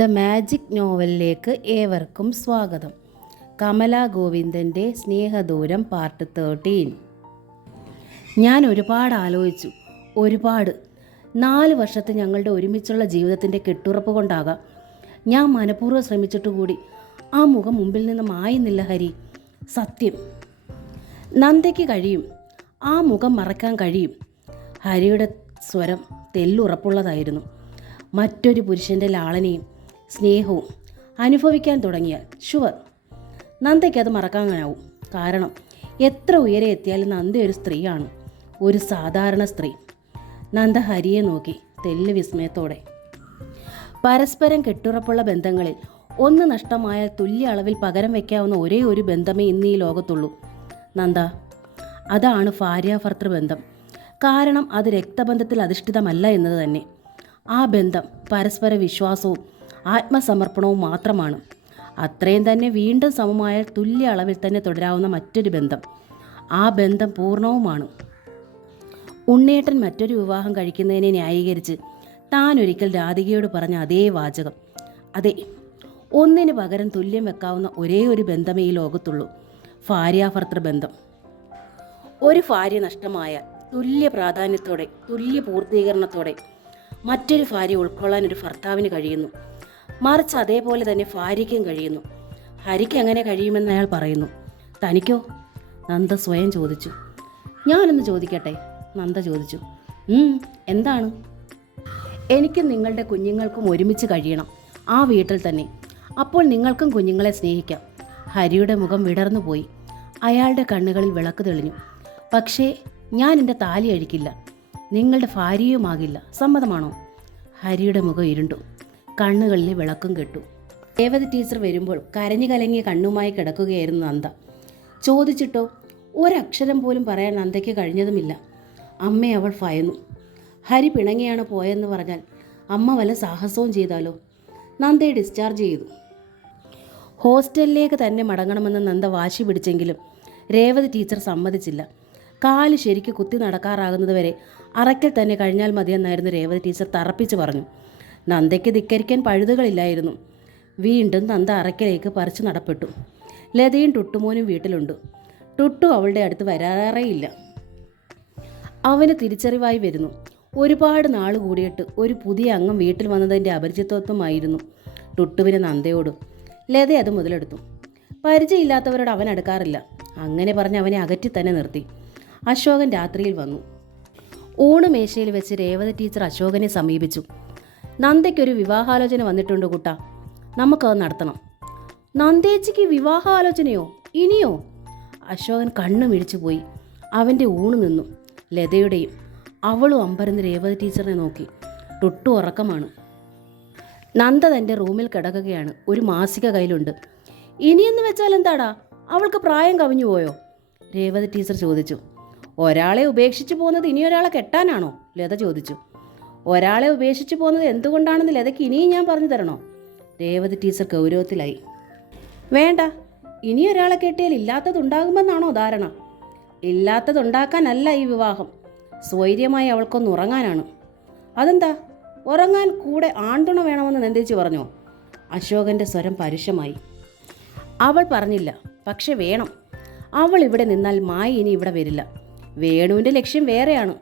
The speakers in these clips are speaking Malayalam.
ദ മാജിക് നോവലിലേക്ക് ഏവർക്കും സ്വാഗതം. കമല ഗോവിന്ദൻ്റെ സ്നേഹദൂരം പാർട്ട് 13. ഞാൻ ഒരുപാട് ആലോചിച്ചു. 4 വർഷത്തെ ഞങ്ങളുടെ ഒരുമിച്ചുള്ള ജീവിതത്തിൻ്റെ കെട്ടുറപ്പ് കൊണ്ടാകാം ഞാൻ മനഃപൂർവ്വം ശ്രമിച്ചിട്ട് കൂടി ആ മുഖം മുമ്പിൽ നിന്ന് മായുന്നില്ല ഹരി. സത്യം, നന്ദയ്ക്ക് കഴിയും, ആ മുഖം മറക്കാൻ കഴിയും. ഹരിയുടെ സ്വരം തെല്ലുറപ്പുള്ളതായിരുന്നു. മറ്റൊരു പുരുഷൻ്റെ ലാളനയും സ്നേഹവും അനുഭവിക്കാൻ തുടങ്ങിയാൽ ഷുവർ നന്ദയ്ക്കത് മറക്കാനാവും. കാരണം എത്ര ഉയരെ എത്തിയാലും നന്ദ ഒരു സ്ത്രീയാണ്, ഒരു സാധാരണ സ്ത്രീ. നന്ദ ഹരിയെ നോക്കി തെല്ല് വിസ്മയത്തോടെ. പരസ്പരം കെട്ടുറപ്പുള്ള ബന്ധങ്ങളിൽ ഒന്ന് നഷ്ടമായ തുല്യ അളവിൽ പകരം വയ്ക്കാവുന്ന ഒരേ ഒരു ബന്ധമേ ഇന്ന് ഈ ലോകത്തുള്ളൂ നന്ദ. അതാണ് ഭാര്യാഭർത്തൃ ബന്ധം. കാരണം അത് രക്തബന്ധത്തിൽ അധിഷ്ഠിതമല്ല എന്നത് തന്നെ. ആ ബന്ധം പരസ്പര വിശ്വാസവും ആത്മസമർപ്പണവും മാത്രമാണ്. അത്രയും തന്നെ വീണ്ടും സമമായാൽ തുല്യ അളവിൽ തന്നെ തുടരാവുന്ന മറ്റൊരു ബന്ധം. ആ ബന്ധം പൂർണ്ണവുമാണ്. ഉണ്ണേട്ടൻ മറ്റൊരു വിവാഹം കഴിക്കുന്നതിനെ ന്യായീകരിച്ച് താൻ ഒരിക്കൽ രാധികയോട് പറഞ്ഞ അതേ വാചകം. അതെ, ഒന്നിന് പകരം തുല്യം വെക്കാവുന്ന ഒരേ ഒരു ബന്ധമേ ഈ ലോകത്തുള്ളൂ, ഭാര്യാഭർത്തൃ ബന്ധം. ഒരു ഭാര്യ നഷ്ടമായാൽ തുല്യ പ്രാധാന്യത്തോടെ, തുല്യ പൂർത്തീകരണത്തോടെ മറ്റൊരു ഭാര്യ ഉൾക്കൊള്ളാൻ ഒരു ഭർത്താവിന് കഴിയുന്നു. മറിച്ച് അതേപോലെ തന്നെ ഭാര്യയ്ക്കും കഴിയുന്നു. ഹരിക്ക് എങ്ങനെ കഴിയുമെന്ന് അയാൾ പറയുന്നു. തനിക്കോ? നന്ദ സ്വയം ചോദിച്ചു. ഞാനൊന്ന് ചോദിക്കട്ടെ? നന്ദ ചോദിച്ചു. എന്താണ്? എനിക്കും നിങ്ങളുടെ കുഞ്ഞുങ്ങൾക്കും ഒരുമിച്ച് കഴിയണം, ആ വീട്ടിൽ തന്നെ. അപ്പോൾ നിങ്ങൾക്കും കുഞ്ഞുങ്ങളെ സ്നേഹിക്കാം. ഹരിയുടെ മുഖം വിടർന്നു പോയി. അയാളുടെ കണ്ണുകളിൽ വിളക്ക് തെളിഞ്ഞു. പക്ഷേ ഞാൻ എൻ്റെ താലി അഴിക്കില്ല, നിങ്ങളുടെ ഭാര്യയുമാകില്ല, സമ്മതമാണോ? ഹരിയുടെ മുഖം ഇരുണ്ടു, കണ്ണുകളിലെ വിളക്കും കെട്ടു. രേവതി ടീച്ചർ വരുമ്പോൾ കരഞ്ഞു കലങ്ങിയ കണ്ണുമായി കിടക്കുകയായിരുന്നു നന്ദ. ചോദിച്ചിട്ടോ ഒരക്ഷരം പോലും പറയാൻ നന്ദയ്ക്ക് കഴിഞ്ഞതുമില്ല. അമ്മയെ അവൾ ഭയന്നു. ഹരി പിണങ്ങിയാണ് പോയെന്ന് പറഞ്ഞാൽ അമ്മ വല്ല സാഹസവും ചെയ്താലോ? നന്ദയെ ഡിസ്ചാർജ് ചെയ്തു. ഹോസ്റ്റലിലേക്ക് തന്നെ മടങ്ങണമെന്ന് നന്ദ വാശി പിടിച്ചെങ്കിലും രേവതി ടീച്ചർ സമ്മതിച്ചില്ല. കാല് ശരിക്ക് കുത്തി നടക്കാറാകുന്നതുവരെ അറയ്ക്കൽ തന്നെ കഴിഞ്ഞാൽ മതിയെന്നായിരുന്നു രേവതി ടീച്ചർ തറപ്പിച്ച് പറഞ്ഞു. നന്ദയ്ക്ക് ധിക്കരിക്കാൻ പഴുതുകളില്ലായിരുന്നു. വീണ്ടും നന്ദ അറയ്ക്കലേക്ക് പറിച്ചു നടപ്പെട്ടു. ലതയും ടുട്ടുമോനും വീട്ടിലുണ്ട്. ടുട്ടു അവളുടെ അടുത്ത് വരാറേയില്ല. അവന് തിരിച്ചറിവായി വരുന്നു. ഒരുപാട് നാൾ കൂടിയിട്ട് ഒരു പുതിയ അംഗം വീട്ടിൽ വന്നതിൻ്റെ അപരിചിതത്വമായിരുന്നു ടുട്ടുവിന് നന്ദയോട്. ലത അത് മുതലെടുത്തു. പരിചയമില്ലാത്തവരോട് അവൻ അടുക്കാറില്ല. അങ്ങനെ പറഞ്ഞ് അവനെ അകറ്റി തന്നെ നിർത്തി. അശോകൻ രാത്രിയിൽ വന്നു. ഊണുമേശയിൽ വെച്ച് രേവതി ടീച്ചർ അശോകനെ സമീപിച്ചു. നന്ദയ്ക്കൊരു വിവാഹാലോചന വന്നിട്ടുണ്ട് കുട്ടാ, നമുക്കത് നടത്തണം. നന്ദേച്ചിക്ക് വിവാഹാലോചനയോ? ഇനിയോ? അശോകൻ കണ്ണു മിഴിച്ചു പോയി. അവൻ്റെ ഊണ് നിന്നു. ലതയുടെയും. അവളും അമ്പരന്ന് രേവതി ടീച്ചറിനെ നോക്കി. ടുട്ടു ഉറക്കമാണ്. നന്ദ തൻ്റെ റൂമിൽ കിടക്കുകയാണ്. ഒരു മാസിക കയ്യിലുണ്ട്. ഇനിയെന്ന് വെച്ചാൽ എന്താടാ, അവൾക്ക് പ്രായം കവിഞ്ഞു പോയോ? രേവതി ടീച്ചർ ചോദിച്ചു. ഒരാളെ ഉപേക്ഷിച്ച് പോകുന്നത് ഇനിയൊരാളെ കെട്ടാനാണോ? ലത ചോദിച്ചു. ഒരാളെ ഉപേക്ഷിച്ച് പോകുന്നത് എന്തുകൊണ്ടാണെന്ന് ലതയ്ക്ക് ഇനിയും ഞാൻ പറഞ്ഞു തരണോ? രേവതി ടീച്ചർ ഗൗരവത്തിലായി. വേണ്ട, ഇനിയൊരാളെ കെട്ടിയാൽ ഇല്ലാത്തതുണ്ടാകുമെന്നാണോ ധാരണ? ഇല്ലാത്തതുണ്ടാക്കാനല്ല ഈ വിവാഹം, സ്വൈര്യമായി അവൾക്കൊന്ന് ഉറങ്ങാനാണ്. അതെന്താ, ഉറങ്ങാൻ കൂടെ ആൺതുണ വേണമെന്ന് നന്ദിച്ചു പറഞ്ഞോ? അശോകൻ്റെ സ്വരം പരുഷമായി. അവൾ പറഞ്ഞില്ല, പക്ഷെ വേണം. അവൾ ഇവിടെ നിന്നാൽ മായി ഇനി ഇവിടെ വരില്ല. വേണുവിൻ്റെ ലക്ഷ്യം വേറെയാണ്.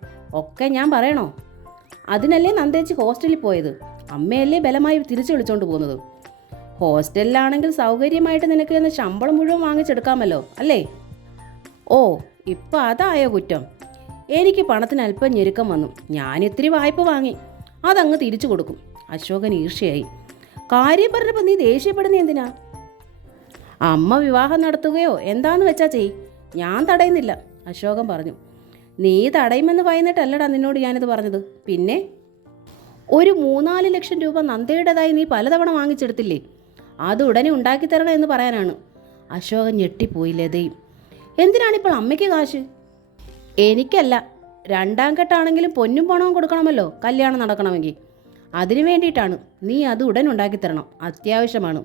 ഒക്കെ ഞാൻ പറയണോ? അതിനല്ലേ നന്ദേച്ചി ഹോസ്റ്റലിൽ പോയത്? അമ്മയല്ലേ ബലമായി തിരിച്ചു വിളിച്ചോണ്ട് പോകുന്നത്. ഹോസ്റ്റലിലാണെങ്കിൽ സൗകര്യമായിട്ട് നിനക്ക് തന്നെ ശമ്പളം മുഴുവൻ വാങ്ങിച്ചെടുക്കാമല്ലോ, അല്ലേ? ഓ, ഇപ്പം അതായോ കുറ്റം? എനിക്ക് പണത്തിന് അല്പം ഞെരുക്കം വന്നു. ഞാൻ ഇത്തിരി വായ്പ വാങ്ങി, അതങ്ങ് തിരിച്ചു കൊടുക്കും. അശോകൻ ഈർഷ്യയായി. കാര്യം പറഞ്ഞപ്പോൾ നീ ദേഷ്യപ്പെടുന്ന എന്തിനാ? അമ്മ വിവാഹം നടത്തുകയോ എന്താന്ന് വെച്ചാ ചെയ്, ഞാൻ തടയുന്നില്ല, അശോകൻ പറഞ്ഞു. നീ തടയുമെന്ന് ഭയന്നിട്ടല്ലടാ നിന്നോട് ഞാനിത് പറഞ്ഞത്. പിന്നെ ഒരു 3-4 ലക്ഷം രൂപ നന്ദയുടേതായി നീ പലതവണ വാങ്ങിച്ചെടുത്തില്ലേ? അത് ഉടനെ ഉണ്ടാക്കിത്തരണം എന്ന് പറയാനാണ്. അശോകൻ ഞെട്ടിപ്പോയി. ലതയും. എന്തിനാണിപ്പോൾ അമ്മയ്ക്ക് കാശ്? എനിക്കല്ല, 2ാം കെട്ടാണെങ്കിലും പൊന്നും പണവും കൊടുക്കണമല്ലോ കല്യാണം നടക്കണമെങ്കിൽ. അതിനു വേണ്ടിയിട്ടാണ്. നീ അത് ഉടൻ ഉണ്ടാക്കിത്തരണം, അത്യാവശ്യമാണ്.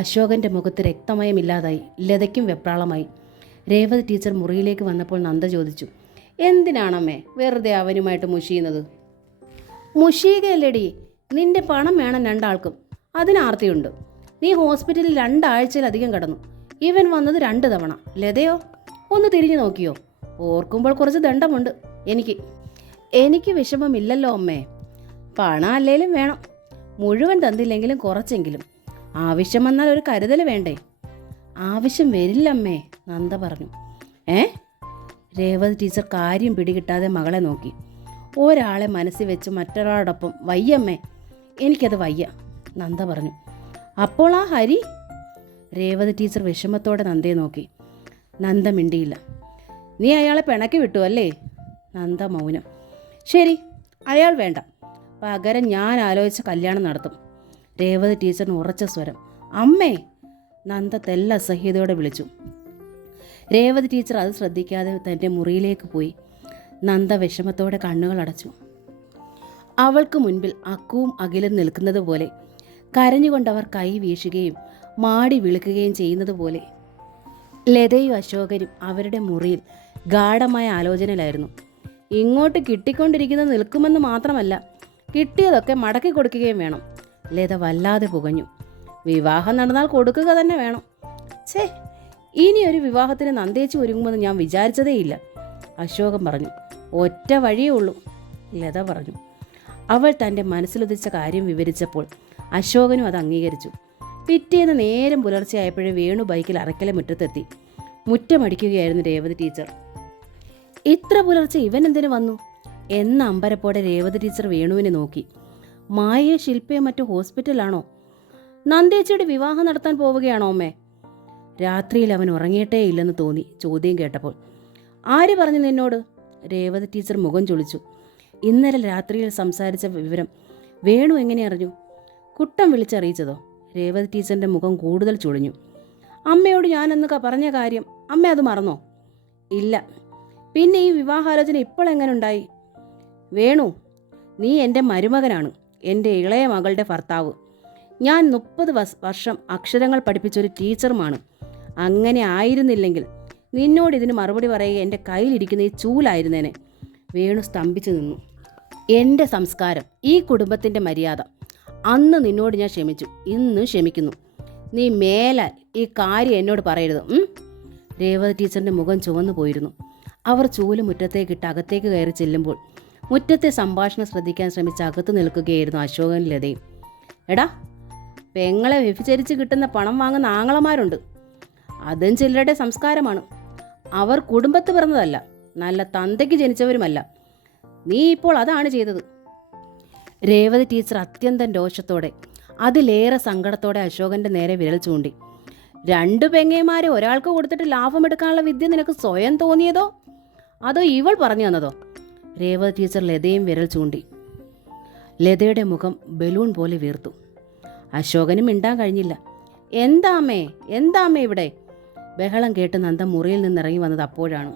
അശോകൻ്റെ മുഖത്ത് രക്തമയമില്ലാതായി. ലതയ്ക്കും വെപ്രാളമായി. രേവതി ടീച്ചർ മുറിയിലേക്ക് വന്നപ്പോൾ നന്ദ ചോദിച്ചു. എന്തിനാണമ്മേ വെറുതെ അവനുമായിട്ട് മുഷിയുന്നത്? മുഷിയുകയല്ലേടി, നിന്റെ പണം വേണം 2 ആൾക്കും. അതിനാർത്തിയുണ്ട്. നീ ഹോസ്പിറ്റലിൽ 2 ആഴ്ചയിലധികം കിടന്നു. ഇവൻ വന്നത് 2 തവണ. ലതയോ ഒന്ന് തിരിഞ്ഞു നോക്കിയോ? ഓർക്കുമ്പോൾ കുറച്ച് ദണ്ഡമുണ്ട് എനിക്ക് വിഷമമില്ലല്ലോ അമ്മേ. പണം അല്ലേലും വേണം. മുഴുവൻ തന്നില്ലെങ്കിലും കുറച്ചെങ്കിലും. ആവശ്യം വന്നാൽ ഒരു കരുതൽ വേണ്ടേ? ആവശ്യം വരില്ലമ്മേ, നന്ദ പറഞ്ഞു. രേവതി ടീച്ചർ കാര്യം പിടികിട്ടാതെ മകളെ നോക്കി. ഒരാളെ മനസ്സിൽ വെച്ച് മറ്റൊരാളോടൊപ്പം വയ്യമ്മേ, എനിക്കത് വയ്യ, നന്ദ പറഞ്ഞു. അപ്പോൾ ആ ഹരി? രേവതി ടീച്ചർ വിഷമത്തോടെ നന്ദയെ നോക്കി. നന്ദ മിണ്ടിയില്ല. നീ അയാളെ പിണക്കി വിട്ടു അല്ലേ? നന്ദ മൗനം. ശരി, അയാൾ വേണ്ട. പകരം ഞാൻ ആലോചിച്ച കല്യാണം നടത്തും. രേവതി ടീച്ചറിന് ഉറച്ച സ്വരം. അമ്മേ, നന്ദ തെല്ല അസഹ്യതയോടെ വിളിച്ചു. രേവതി ടീച്ചർ അത് ശ്രദ്ധിക്കാതെ തൻ്റെ മുറിയിലേക്ക് പോയി. നന്ദ വിഷമത്തോടെ കണ്ണുകൾ അടച്ചു. അവൾക്ക് മുൻപിൽ അക്കുവും അഖിലും നിൽക്കുന്നത് പോലെ, കരഞ്ഞുകൊണ്ടവർ കൈ വീശുകയും മാടി വിളിക്കുകയും ചെയ്യുന്നത് പോലെ. ലതയും അശോകനും അവരുടെ മുറിയിൽ ഗാഢമായ ആലോചനയിലായിരുന്നു. ഇങ്ങോട്ട് കിട്ടിക്കൊണ്ടിരിക്കുന്നത് നിൽക്കുമെന്ന് മാത്രമല്ല, കിട്ടിയതൊക്കെ മടക്കി കൊടുക്കുകയും വേണം. ലത വല്ലാതെ പുകഞ്ഞു. വിവാഹം നടന്നാൽ കൊടുക്കുക തന്നെ വേണം. ഇനി ഒരു വിവാഹത്തിന് നന്ദേച്ചി ഒരുങ്ങുമെന്ന് ഞാൻ വിചാരിച്ചതേയില്ല, അശോകൻ പറഞ്ഞു. ഒറ്റ വഴിയേ ഉള്ളൂ, ലത പറഞ്ഞു. അവൾ തൻ്റെ മനസ്സിലുദിച്ച കാര്യം വിവരിച്ചപ്പോൾ അശോകനും അത് അംഗീകരിച്ചു. പിറ്റേന്ന് നേരം പുലർച്ചെയായപ്പോഴേ വേണു ബൈക്കിൽ അറക്കലെ മുറ്റത്തെത്തി. മുറ്റമടിക്കുകയായിരുന്നു രേവതി ടീച്ചർ. ഇത്ര പുലർച്ചെ ഇവൻ എന്തിനു വന്നു എന്ന അമ്പരപ്പോടെ രേവതി ടീച്ചർ വേണുവിനെ നോക്കി. മായയെ ശില്പയെ മറ്റു ഹോസ്പിറ്റലാണോ? നന്ദേച്ചിയുടെ വിവാഹം നടത്താൻ പോവുകയാണോ അമ്മേ? രാത്രിയിൽ അവൻ ഉറങ്ങിയിട്ടേ ഇല്ലെന്ന് തോന്നി ചോദ്യം കേട്ടപ്പോൾ. ആര് പറഞ്ഞു നിന്നോട്? രേവതി ടീച്ചർ മുഖം ചൊളിച്ചു. ഇന്നലെ രാത്രിയിൽ സംസാരിച്ച വിവരം വേണു എങ്ങനെ അറിഞ്ഞു? കുട്ടം വിളിച്ചറിയിച്ചതോ? രേവതി ടീച്ചറിൻ്റെ മുഖം കൂടുതൽ ചുളിഞ്ഞു. അമ്മയോട് ഞാനെന്ന് പറഞ്ഞ കാര്യം അമ്മ അത് മറന്നോ? ഇല്ല. പിന്നെ ഈ വിവാഹാലോചന ഇപ്പോൾ എങ്ങനെ ഉണ്ടായി? വേണു, നീ എൻ്റെ മരുമകനാണ്, എൻ്റെ ഇളയ മകളുടെ ഭർത്താവ്. ഞാൻ 30 വർഷം അക്ഷരങ്ങൾ പഠിപ്പിച്ചൊരു ടീച്ചറുമാണ്. അങ്ങനെ ആയിരുന്നില്ലെങ്കിൽ നിന്നോട് ഇതിന് മറുപടി പറയുക എൻ്റെ കയ്യിലിരിക്കുന്ന ഈ ചൂലായിരുന്നേനെ. വേണു സ്തംഭിച്ചു നിന്നു. എൻ്റെ സംസ്കാരം, ഈ കുടുംബത്തിൻ്റെ മര്യാദ. അന്ന് നിന്നോട് ഞാൻ ക്ഷമിച്ചു, ഇന്ന് ക്ഷമിക്കുന്നു. നീ മേലാൽ ഈ കാര്യം എന്നോട് പറയരുത്. രേവതി ടീച്ചറിൻ്റെ മുഖം ചുവന്നു പോയിരുന്നു. അവർ ചൂല് മുറ്റത്തേക്കിട്ട് അകത്തേക്ക് കയറി ചെല്ലുമ്പോൾ മുറ്റത്തെ സംഭാഷണം ശ്രദ്ധിക്കാൻ ശ്രമിച്ച് അകത്ത് നിൽക്കുകയായിരുന്നു അശോകൻ ലതയും. എടാ, പെങ്ങളെ വ്യഭിചരിച്ച് കിട്ടുന്ന പണം വാങ്ങുന്ന ആങ്ങളമാരുണ്ട്. അതും ചിലരുടെ സംസ്കാരമാണ്. അവർ കുടുംബത്ത് പിറന്നതല്ല, നല്ല തന്തയ്ക്ക് ജനിച്ചവരുമല്ല. നീ ഇപ്പോൾ അതാണ് ചെയ്തത്. രേവതി ടീച്ചർ അത്യന്തം രോഷത്തോടെ, അതിലേറെ സങ്കടത്തോടെ അശോകൻ്റെ നേരെ വിരൽ ചൂണ്ടി. 2 പെങ്ങന്മാരെ ഒരാൾക്ക് കൊടുത്തിട്ട് ലാഭമെടുക്കാനുള്ള വിദ്യ നിനക്ക് സ്വയം തോന്നിയതോ അതോ ഇവൾ പറഞ്ഞു തന്നതോ? രേവതി ടീച്ചർ ലതയും വിരൽ ചൂണ്ടി. ലതയുടെ മുഖം ബലൂൺ പോലെ വീർത്തു. അശോകനും മിണ്ടാൻ കഴിഞ്ഞില്ല. എന്താ അമ്മേ ഇവിടെ? ബഹളം കേട്ട് നന്ദ മുറിയിൽ നിന്നിറങ്ങി വന്നത് അപ്പോഴാണ്.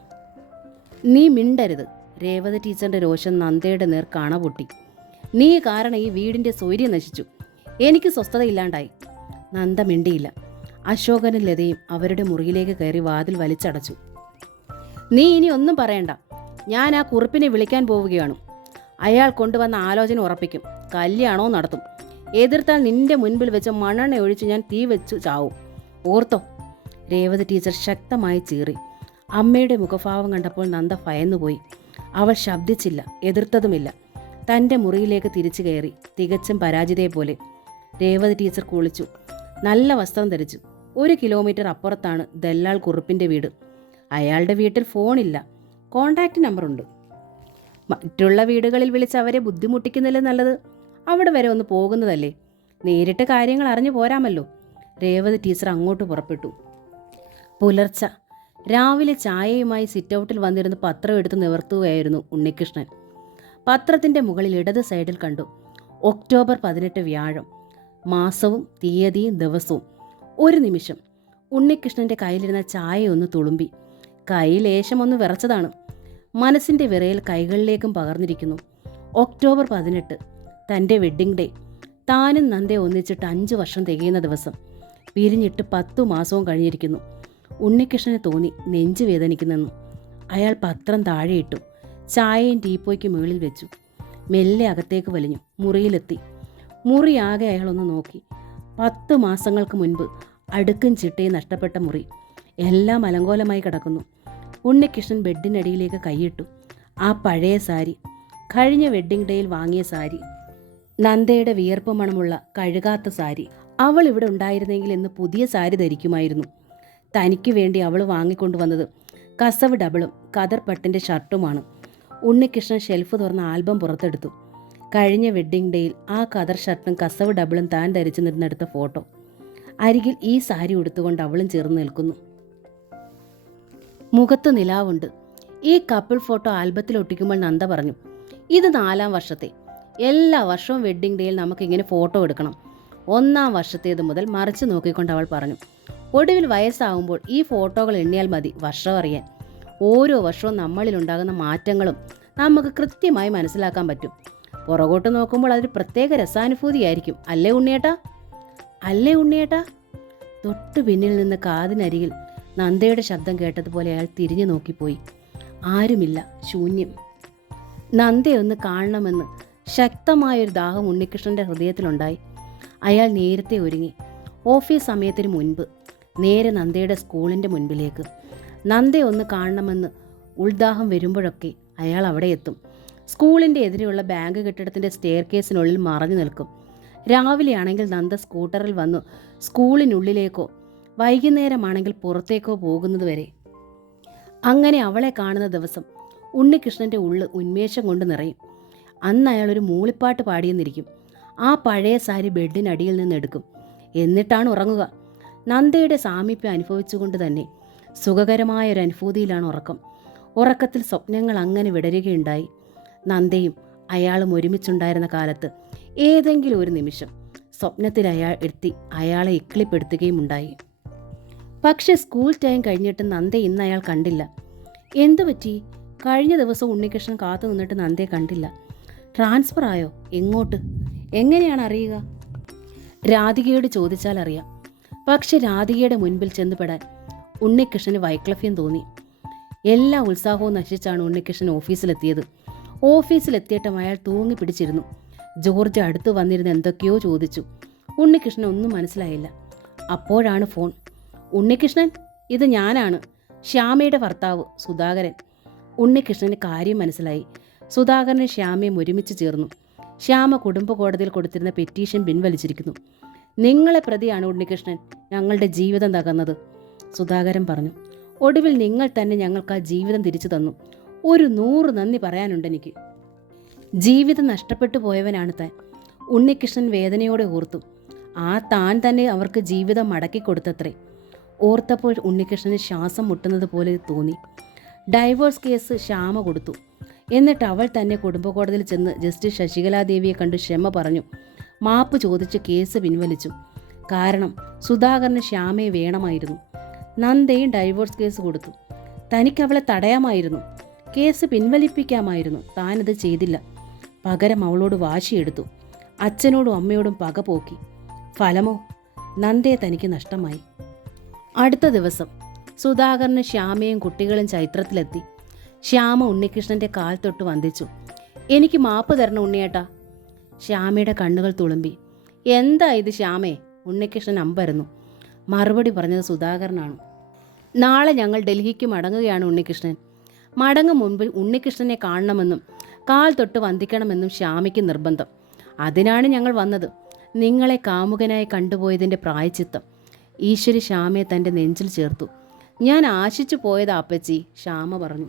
നീ മിണ്ടരുത്. രേവതി ടീച്ചറിൻ്റെ രോഷം നന്ദയുടെ നേർ കാണ പൊട്ടി. നീ കാരണം ഈ വീടിൻ്റെ സ്വൈര്യം നശിച്ചു. എനിക്ക് സ്വസ്ഥതയില്ലാണ്ടായി. നന്ദ മിണ്ടിയില്ല. അശോകനും ലതയും അവരുടെ മുറിയിലേക്ക് കയറി വാതിൽ വലിച്ചടച്ചു. നീ ഇനി ഒന്നും പറയണ്ട. ഞാൻ ആ കുറിപ്പിനെ വിളിക്കാൻ പോവുകയാണ്. അയാൾ കൊണ്ടുവന്ന ആലോചന ഉറപ്പിക്കും. കല്യാണവും നടത്തും. എതിർത്താൽ നിന്റെ മുൻപിൽ വെച്ച് മണ്ണെണ്ണ ഒഴിച്ച് ഞാൻ തീ വെച്ചു ചാവും. ഓർത്തോ? രേവതി ടീച്ചർ ശക്തമായി ചീറി. അമ്മയുടെ മുഖഭാവം കണ്ടപ്പോൾ നന്ദ ഭയന്നുപോയി. അവൾ ശബ്ദിച്ചില്ല, എതിർത്തതുമില്ല. തൻ്റെ മുറിയിലേക്ക് തിരിച്ചു കയറി, തികച്ചും പരാജിതയെപ്പോലെ. രേവതി ടീച്ചർ കുളിച്ചു, നല്ല വസ്ത്രം ധരിച്ചു. 1 കിലോമീറ്റർ അപ്പുറത്താണ് ദല്ലാൾ കുറുപ്പിൻ്റെ വീട്. അയാളുടെ വീട്ടിൽ ഫോണില്ല, കോണ്ടാക്റ്റ് നമ്പറുണ്ട്. മറ്റുള്ള വീടുകളിൽ വിളിച്ച് അവരെ ബുദ്ധിമുട്ടിക്കുന്നില്ല നല്ലത്. അവിടെ വരെ ഒന്ന് പോകുന്നതല്ലേ. നേരിട്ട് കാര്യങ്ങൾ അറിഞ്ഞു പോരാമല്ലോ. രേവതി ടീച്ചർ അങ്ങോട്ട് പുറപ്പെട്ടു. പുലർച്ച. രാവിലെ ചായയുമായി സിറ്റൗട്ടിൽ വന്നിരുന്ന് പത്രം എടുത്ത് നിവർത്തുകയായിരുന്നു ഉണ്ണികൃഷ്ണൻ. പത്രത്തിൻ്റെ മുകളിൽ ഇടത് സൈഡിൽ കണ്ടു ഒക്ടോബർ 18 വ്യാഴം. മാസവും തീയതിയും ദിവസവും. ഒരു നിമിഷം ഉണ്ണികൃഷ്ണൻ്റെ കയ്യിലിരുന്ന ചായ ഒന്ന് തുളുമ്പി. കൈ ലേശമൊന്ന് വിറച്ചതാണ്. മനസ്സിൻ്റെ വിറയൽ കൈകളിലേക്കും പകർന്നിരിക്കുന്നു. ഒക്ടോബർ 18, തൻ്റെ വെഡ്ഡിംഗ് ഡേ. താനും നന്ദെ ഒന്നിച്ചിട്ട് 5 വർഷം തികയുന്ന ദിവസം. പിരിഞ്ഞിട്ട് 10 മാസവും കഴിഞ്ഞിരിക്കുന്നു. ഉണ്ണികൃഷ്ണന് തോന്നി നെഞ്ചു വേദനിക്കുന്നെന്ന്. അയാൾ പത്രം താഴെയിട്ടു. ചായയും ടീപ്പോയ്ക്ക് മുകളിൽ വെച്ചു. മെല്ലെ അകത്തേക്ക് വലിഞ്ഞു. മുറിയിലെത്തി. മുറിയാകെ അയാളൊന്ന് നോക്കി. 10 മാസങ്ങൾക്ക് മുൻപ് അടുക്കും ചിട്ടയും നഷ്ടപ്പെട്ട മുറി. എല്ലാം അലങ്കോലമായി കിടക്കുന്നു. ഉണ്ണികൃഷ്ണൻ ബെഡിനടിയിലേക്ക് കൈയിട്ടു. ആ പഴയ സാരി, കഴിഞ്ഞ വെഡ്ഡിംഗ് ഡേയിൽ വാങ്ങിയ സാരി, നന്ദയുടെ വിയർപ്പ് മണമുള്ള കഴുകാത്ത സാരി. അവൾ ഇവിടെ ഉണ്ടായിരുന്നെങ്കിൽ എന്ന് പുതിയ സാരി ധരിക്കുമായിരുന്നു. തനിക്ക് വേണ്ടി അവൾ വാങ്ങിക്കൊണ്ടുവന്നത് കസവ് ഡബിളും കതർ പട്ടിൻ്റെ ഷർട്ടുമാണ്. ഉണ്ണികൃഷ്ണൻ ഷെൽഫ് തുറന്ന ആൽബം പുറത്തെടുത്തു. കഴിഞ്ഞ വെഡ്ഡിംഗ് ഡേയിൽ ആ കതർ ഷർട്ടും കസവ് ഡബിളും താൻ ധരിച്ചു നിന്നെടുത്ത ഫോട്ടോ. അരികിൽ ഈ സാരി ഉടുത്തുകൊണ്ട് അവളും ചേർന്ന് നിൽക്കുന്നു. മുഖത്ത് നിലാവുണ്ട്. ഈ കപ്പിൾ ഫോട്ടോ ആൽബത്തിൽ ഒട്ടിക്കുമ്പോൾ നന്ദ പറഞ്ഞു, ഇത് 4ാം വർഷത്തെ. എല്ലാ വർഷവും വെഡ്ഡിംഗ് ഡേയിൽ നമുക്കിങ്ങനെ ഫോട്ടോ എടുക്കണം. 1ാം വർഷത്തേത് മുതൽ മറിച്ച് നോക്കിക്കൊണ്ട് അവൾ പറഞ്ഞു. ഒടുവിൽ വയസ്സാകുമ്പോൾ ഈ ഫോട്ടോകൾ എണ്ണിയാൽ മതി വർഷം അറിയാൻ. ഓരോ വർഷവും നമ്മളിലുണ്ടാകുന്ന മാറ്റങ്ങളും നമുക്ക് കൃത്യമായി മനസ്സിലാക്കാൻ പറ്റും. പുറകോട്ട് നോക്കുമ്പോൾ അതൊരു പ്രത്യേക രസാനുഭൂതിയായിരിക്കും. അല്ലേ ഉണ്ണിയേട്ടാ? അല്ലേ ഉണ്ണിയേട്ടാ? തൊട്ടു പിന്നിൽ നിന്ന് കാതിനരികിൽ നന്ദയുടെ ശബ്ദം കേട്ടതുപോലെ അയാൾ തിരിഞ്ഞു നോക്കിപ്പോയി. ആരുമില്ല, ശൂന്യം. നന്ദയൊന്ന് കാണണമെന്ന് ശക്തമായൊരു ദാഹം ഉണ്ണികൃഷ്ണൻ്റെ ഹൃദയത്തിലുണ്ടായി. അയാൾ നേരത്തെ ഒരുങ്ങി. ഓഫീസ് സമയത്തിന് മുൻപ് നേരെ നന്ദയുടെ സ്കൂളിൻ്റെ മുൻപിലേക്ക്. നന്ദയൊന്ന് കാണണമെന്ന് ഉൾദാഹം വരുമ്പോഴൊക്കെ അയാൾ അവിടെ എത്തും. സ്കൂളിൻ്റെ എതിരെയുള്ള ബാങ്ക് കെട്ടിടത്തിൻ്റെ സ്റ്റെയർ കേസിനുള്ളിൽ മറഞ്ഞു നിൽക്കും. രാവിലെയാണെങ്കിൽ നന്ദ സ്കൂട്ടറിൽ വന്നു സ്കൂളിനുള്ളിലേക്കോ വൈകുന്നേരമാണെങ്കിൽ പുറത്തേക്കോ പോകുന്നത് വരെ. അങ്ങനെ അവളെ കാണുന്ന ദിവസം ഉണ്ണികൃഷ്ണൻ്റെ ഉള്ള് ഉന്മേഷം കൊണ്ട് നിറയും. അന്ന് അയാൾ ഒരു മൂളിപ്പാട്ട് പാടിയെന്നിരിക്കും. ആ പഴയ സാരി ബെഡിനടിയിൽ നിന്നെടുക്കും. എന്നിട്ടാണ് ഉറങ്ങുക. നന്ദയുടെ സാമീപ്യം അനുഭവിച്ചുകൊണ്ട് തന്നെ സുഖകരമായൊരു അനുഭൂതിയിലാണ് ഉറക്കം. ഉറക്കത്തിൽ സ്വപ്നങ്ങൾ അങ്ങനെ വിടരുകയുണ്ടായി. നന്ദയും അയാളും ഒരുമിച്ചുണ്ടായിരുന്ന കാലത്ത് ഏതെങ്കിലും ഒരു നിമിഷം സ്വപ്നത്തിൽ അയാൾ എത്തി അയാളെ ഇക്കിളിപ്പെടുത്തുകയും ഉണ്ടായി. പക്ഷെ സ്കൂൾ ടൈം കഴിഞ്ഞിട്ട് നന്ദ ഇന്ന് അയാൾ കണ്ടില്ല. എന്തു പറ്റി? കഴിഞ്ഞ ദിവസം ഉണ്ണികൃഷ്ണൻ കാത്തു നിന്നിട്ട് നന്ദയെ കണ്ടില്ല. ട്രാൻസ്ഫർ ആയോ? എങ്ങോട്ട്? എങ്ങനെയാണ് അറിയുക? രാധികയോട് ചോദിച്ചാൽ അറിയാം. പക്ഷെ രാധികയുടെ മുൻപിൽ ചെന്നുപെടാൻ ഉണ്ണികൃഷ്ണന് വൈക്ലഭ്യം തോന്നി. എല്ലാ ഉത്സാഹവും നശിച്ചാണ് ഉണ്ണികൃഷ്ണൻ ഓഫീസിലെത്തിയത്. ഓഫീസിലെത്തിയിട്ടും അയാൾ തൂങ്ങി പിടിച്ചിരുന്നു. ജോർജ് അടുത്ത് വന്നിരുന്ന് എന്തൊക്കെയോ ചോദിച്ചു. ഉണ്ണികൃഷ്ണൻ ഒന്നും മനസ്സിലായില്ല. അപ്പോഴാണ് ഫോൺ. ഉണ്ണികൃഷ്ണൻ, ഇത് ഞാനാണ്, ശ്യാമയുടെ ഭർത്താവ് സുധാകരൻ. ഉണ്ണികൃഷ്ണന് കാര്യം മനസ്സിലായി. സുധാകരനും ശ്യാമയും ഒരുമിച്ച് ചേർന്നു. ശ്യാമ കുടുംബ കോടതിയിൽ കൊടുത്തിരുന്ന പെറ്റീഷൻ പിൻവലിച്ചിരിക്കുന്നു. നിങ്ങളെ പ്രതിയാണ് ഉണ്ണികൃഷ്ണൻ ഞങ്ങളുടെ ജീവിതം തകർന്നത്, സുധാകരൻ പറഞ്ഞു. ഒടുവിൽ നിങ്ങൾ തന്നെ ഞങ്ങൾക്ക് ആ ജീവിതം തിരിച്ചു തന്നു. ഒരു 100 നന്ദി പറയാനുണ്ടെനിക്ക്. ജീവിതം നഷ്ടപ്പെട്ടു പോയവനാണ് താൻ, ഉണ്ണികൃഷ്ണൻ വേദനയോടെ ഓർത്തു. ആ താൻ തന്നെ അവർക്ക് ജീവിതം മടക്കി കൊടുത്തത്രേ. ഓർത്തപ്പോൾ ഉണ്ണികൃഷ്ണന് ശ്വാസം മുട്ടുന്നത് പോലെ തോന്നി. ഡൈവോഴ്സ് കേസ് ശ്യാമ കൊടുത്തു. എന്നിട്ട് അവൾ തന്നെ കുടുംബ കോടതിയിൽ ചെന്ന് ജസ്റ്റിസ് ശശികലാദേവിയെ കണ്ട് ക്ഷമ പറഞ്ഞു. മാപ്പ് ചോദിച്ച് കേസ് പിൻവലിച്ചു. കാരണം സുധാകരന് ശ്യാമയെ വേണമായിരുന്നു. നന്ദയും ഡൈവോഴ്സ് കേസ് കൊടുത്തു. തനിക്ക് അവളെ തടയാമായിരുന്നു, കേസ് പിൻവലിപ്പിക്കാമായിരുന്നു. താനത് ചെയ്തില്ല. പകരം അവളോട് വാശിയെടുത്തു. അച്ഛനോടും അമ്മയോടും പക പോക്കി. ഫലമോ? നന്ദയെ തനിക്ക് നഷ്ടമായി. അടുത്ത ദിവസം സുധാകരന് ശ്യാമയും കുട്ടികളും ചൈത്രത്തിലെത്തി. ശ്യാമ ഉണ്ണികൃഷ്ണൻ്റെ കാൽ തൊട്ട് വന്ദിച്ചു. എനിക്ക് മാപ്പ് തരണം ഉണ്ണിയേട്ടാ. ശ്യാമയുടെ കണ്ണുകൾ തുളുമ്പി. എന്താ ഇത് ശ്യാമേ? ഉണ്ണികൃഷ്ണൻ അമ്പരന്നു. മറുപടി പറഞ്ഞത് സുധാകരനാണ്. നാളെ ഞങ്ങൾ ഡൽഹിക്ക് മടങ്ങുകയാണ് ഉണ്ണികൃഷ്ണൻ. മടങ്ങും മുൻപ് ഉണ്ണികൃഷ്ണനെ കാണണമെന്നും കാൽ തൊട്ട് വന്ദിക്കണമെന്നും ശ്യാമയ്ക്ക് നിർബന്ധം. അതിനാണ് ഞങ്ങൾ വന്നത്. നിങ്ങളെ കാമുകനായി കണ്ടുപോയതിൻ്റെ പ്രായച്ചിത്തം. ഈശ്വരി ശ്യാമയെ തൻ്റെ നെഞ്ചിൽ ചേർത്തു. ഞാൻ ആശിച്ചു പോയതാ അപ്പച്ചി, ശ്യാമ പറഞ്ഞു.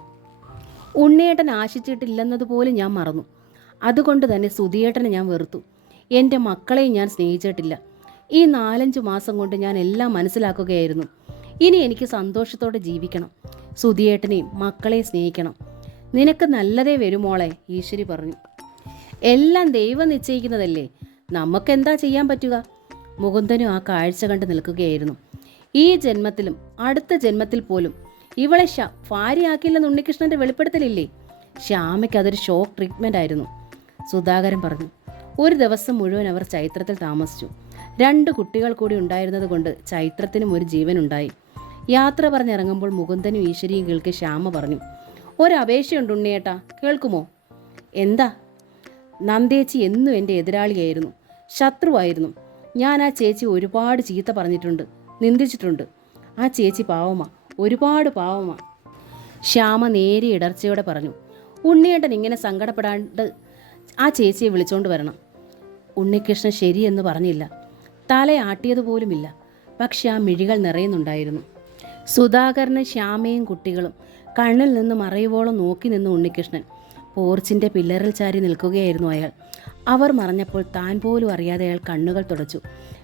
ഉണ്ണിയേട്ടൻ ആശിച്ചിട്ടില്ലെന്നതുപോലും ഞാൻ മറന്നു. അതുകൊണ്ട് തന്നെ സുധിയേട്ടനെ ഞാൻ വെറുത്തു. എൻ്റെ മക്കളെയും ഞാൻ സ്നേഹിച്ചിട്ടില്ല. ഈ 4-5 മാസം കൊണ്ട് ഞാൻ എല്ലാം മനസ്സിലാക്കുകയായിരുന്നു. ഇനി എനിക്ക് സന്തോഷത്തോടെ ജീവിക്കണം. സുധിയേട്ടനെയും മക്കളെയും സ്നേഹിക്കണം. നിനക്ക് നല്ലതേ വരുമോളെ, ഈശ്വരി പറഞ്ഞു. എല്ലാം ദൈവം നിശ്ചയിക്കുന്നതല്ലേ, നമുക്കെന്താ ചെയ്യാൻ പറ്റുക? മുകുന്ദനും ആ കാഴ്ച കണ്ട് നിൽക്കുകയായിരുന്നു. ഈ ജന്മത്തിലും അടുത്ത ജന്മത്തിൽ പോലും ഇവളെ ഭാര്യയാക്കില്ലെന്ന് ഉണ്ണികൃഷ്ണൻ്റെ വെളിപ്പെടുത്തലില്ലേ? ശ്യാമയ്ക്ക് അതൊരു ഷോക്ക് ട്രീറ്റ്മെൻ്റ് ആയിരുന്നു, സുധാകരൻ പറഞ്ഞു. ഒരു ദിവസം മുഴുവൻ അവർ ചൈത്രത്തിൽ താമസിച്ചു. 2 കുട്ടികൾ കൂടി ഉണ്ടായിരുന്നത് കൊണ്ട് ചൈത്രത്തിനും ഒരു ജീവനുണ്ടായി. യാത്ര പറഞ്ഞിറങ്ങുമ്പോൾ മുകുന്ദനും ഈശ്വരിയും കേൾക്കെ ശ്യാമ പറഞ്ഞു. ഒരപേക്ഷയുണ്ട് ഉണ്ണിയേട്ടാ, കേൾക്കുമോ? എന്താ? നന്ദേച്ചി എന്നും എൻ്റെ എതിരാളിയായിരുന്നു, ശത്രുവായിരുന്നു. ഞാൻ ആ ചേച്ചി ഒരുപാട് ചീത്ത പറഞ്ഞിട്ടുണ്ട്, നിന്ദിച്ചിട്ടുണ്ട്. ആ ചേച്ചി പാവമാ, ഒരുപാട് പാവമാ. ശ്യാമ നേരിയ ഇടർച്ചയോടെ പറഞ്ഞു. ഉണ്ണിയേട്ടൻ ഇങ്ങനെ സങ്കടപ്പെടാണ്ട് ആ ചേച്ചിയെ വിളിച്ചോണ്ട് വരണം. ഉണ്ണികൃഷ്ണൻ ശരിയെന്ന് പറഞ്ഞില്ല, തലയാട്ടിയതുപോലുമില്ല. പക്ഷെ ആ മിഴികൾ നിറയുന്നുണ്ടായിരുന്നു. സുധാകരന് ശ്യാമയും കുട്ടികളും കണ്ണിൽ നിന്ന് മറയുവോളം നോക്കി നിന്ന് ഉണ്ണികൃഷ്ണൻ. പോർച്ചിൻ്റെ പില്ലറിൽ ചാരി നിൽക്കുകയായിരുന്നു അയാൾ. അവർ മറഞ്ഞപ്പോൾ താൻ പോലും അറിയാതെ അയാൾ കണ്ണുകൾ തുടച്ചു.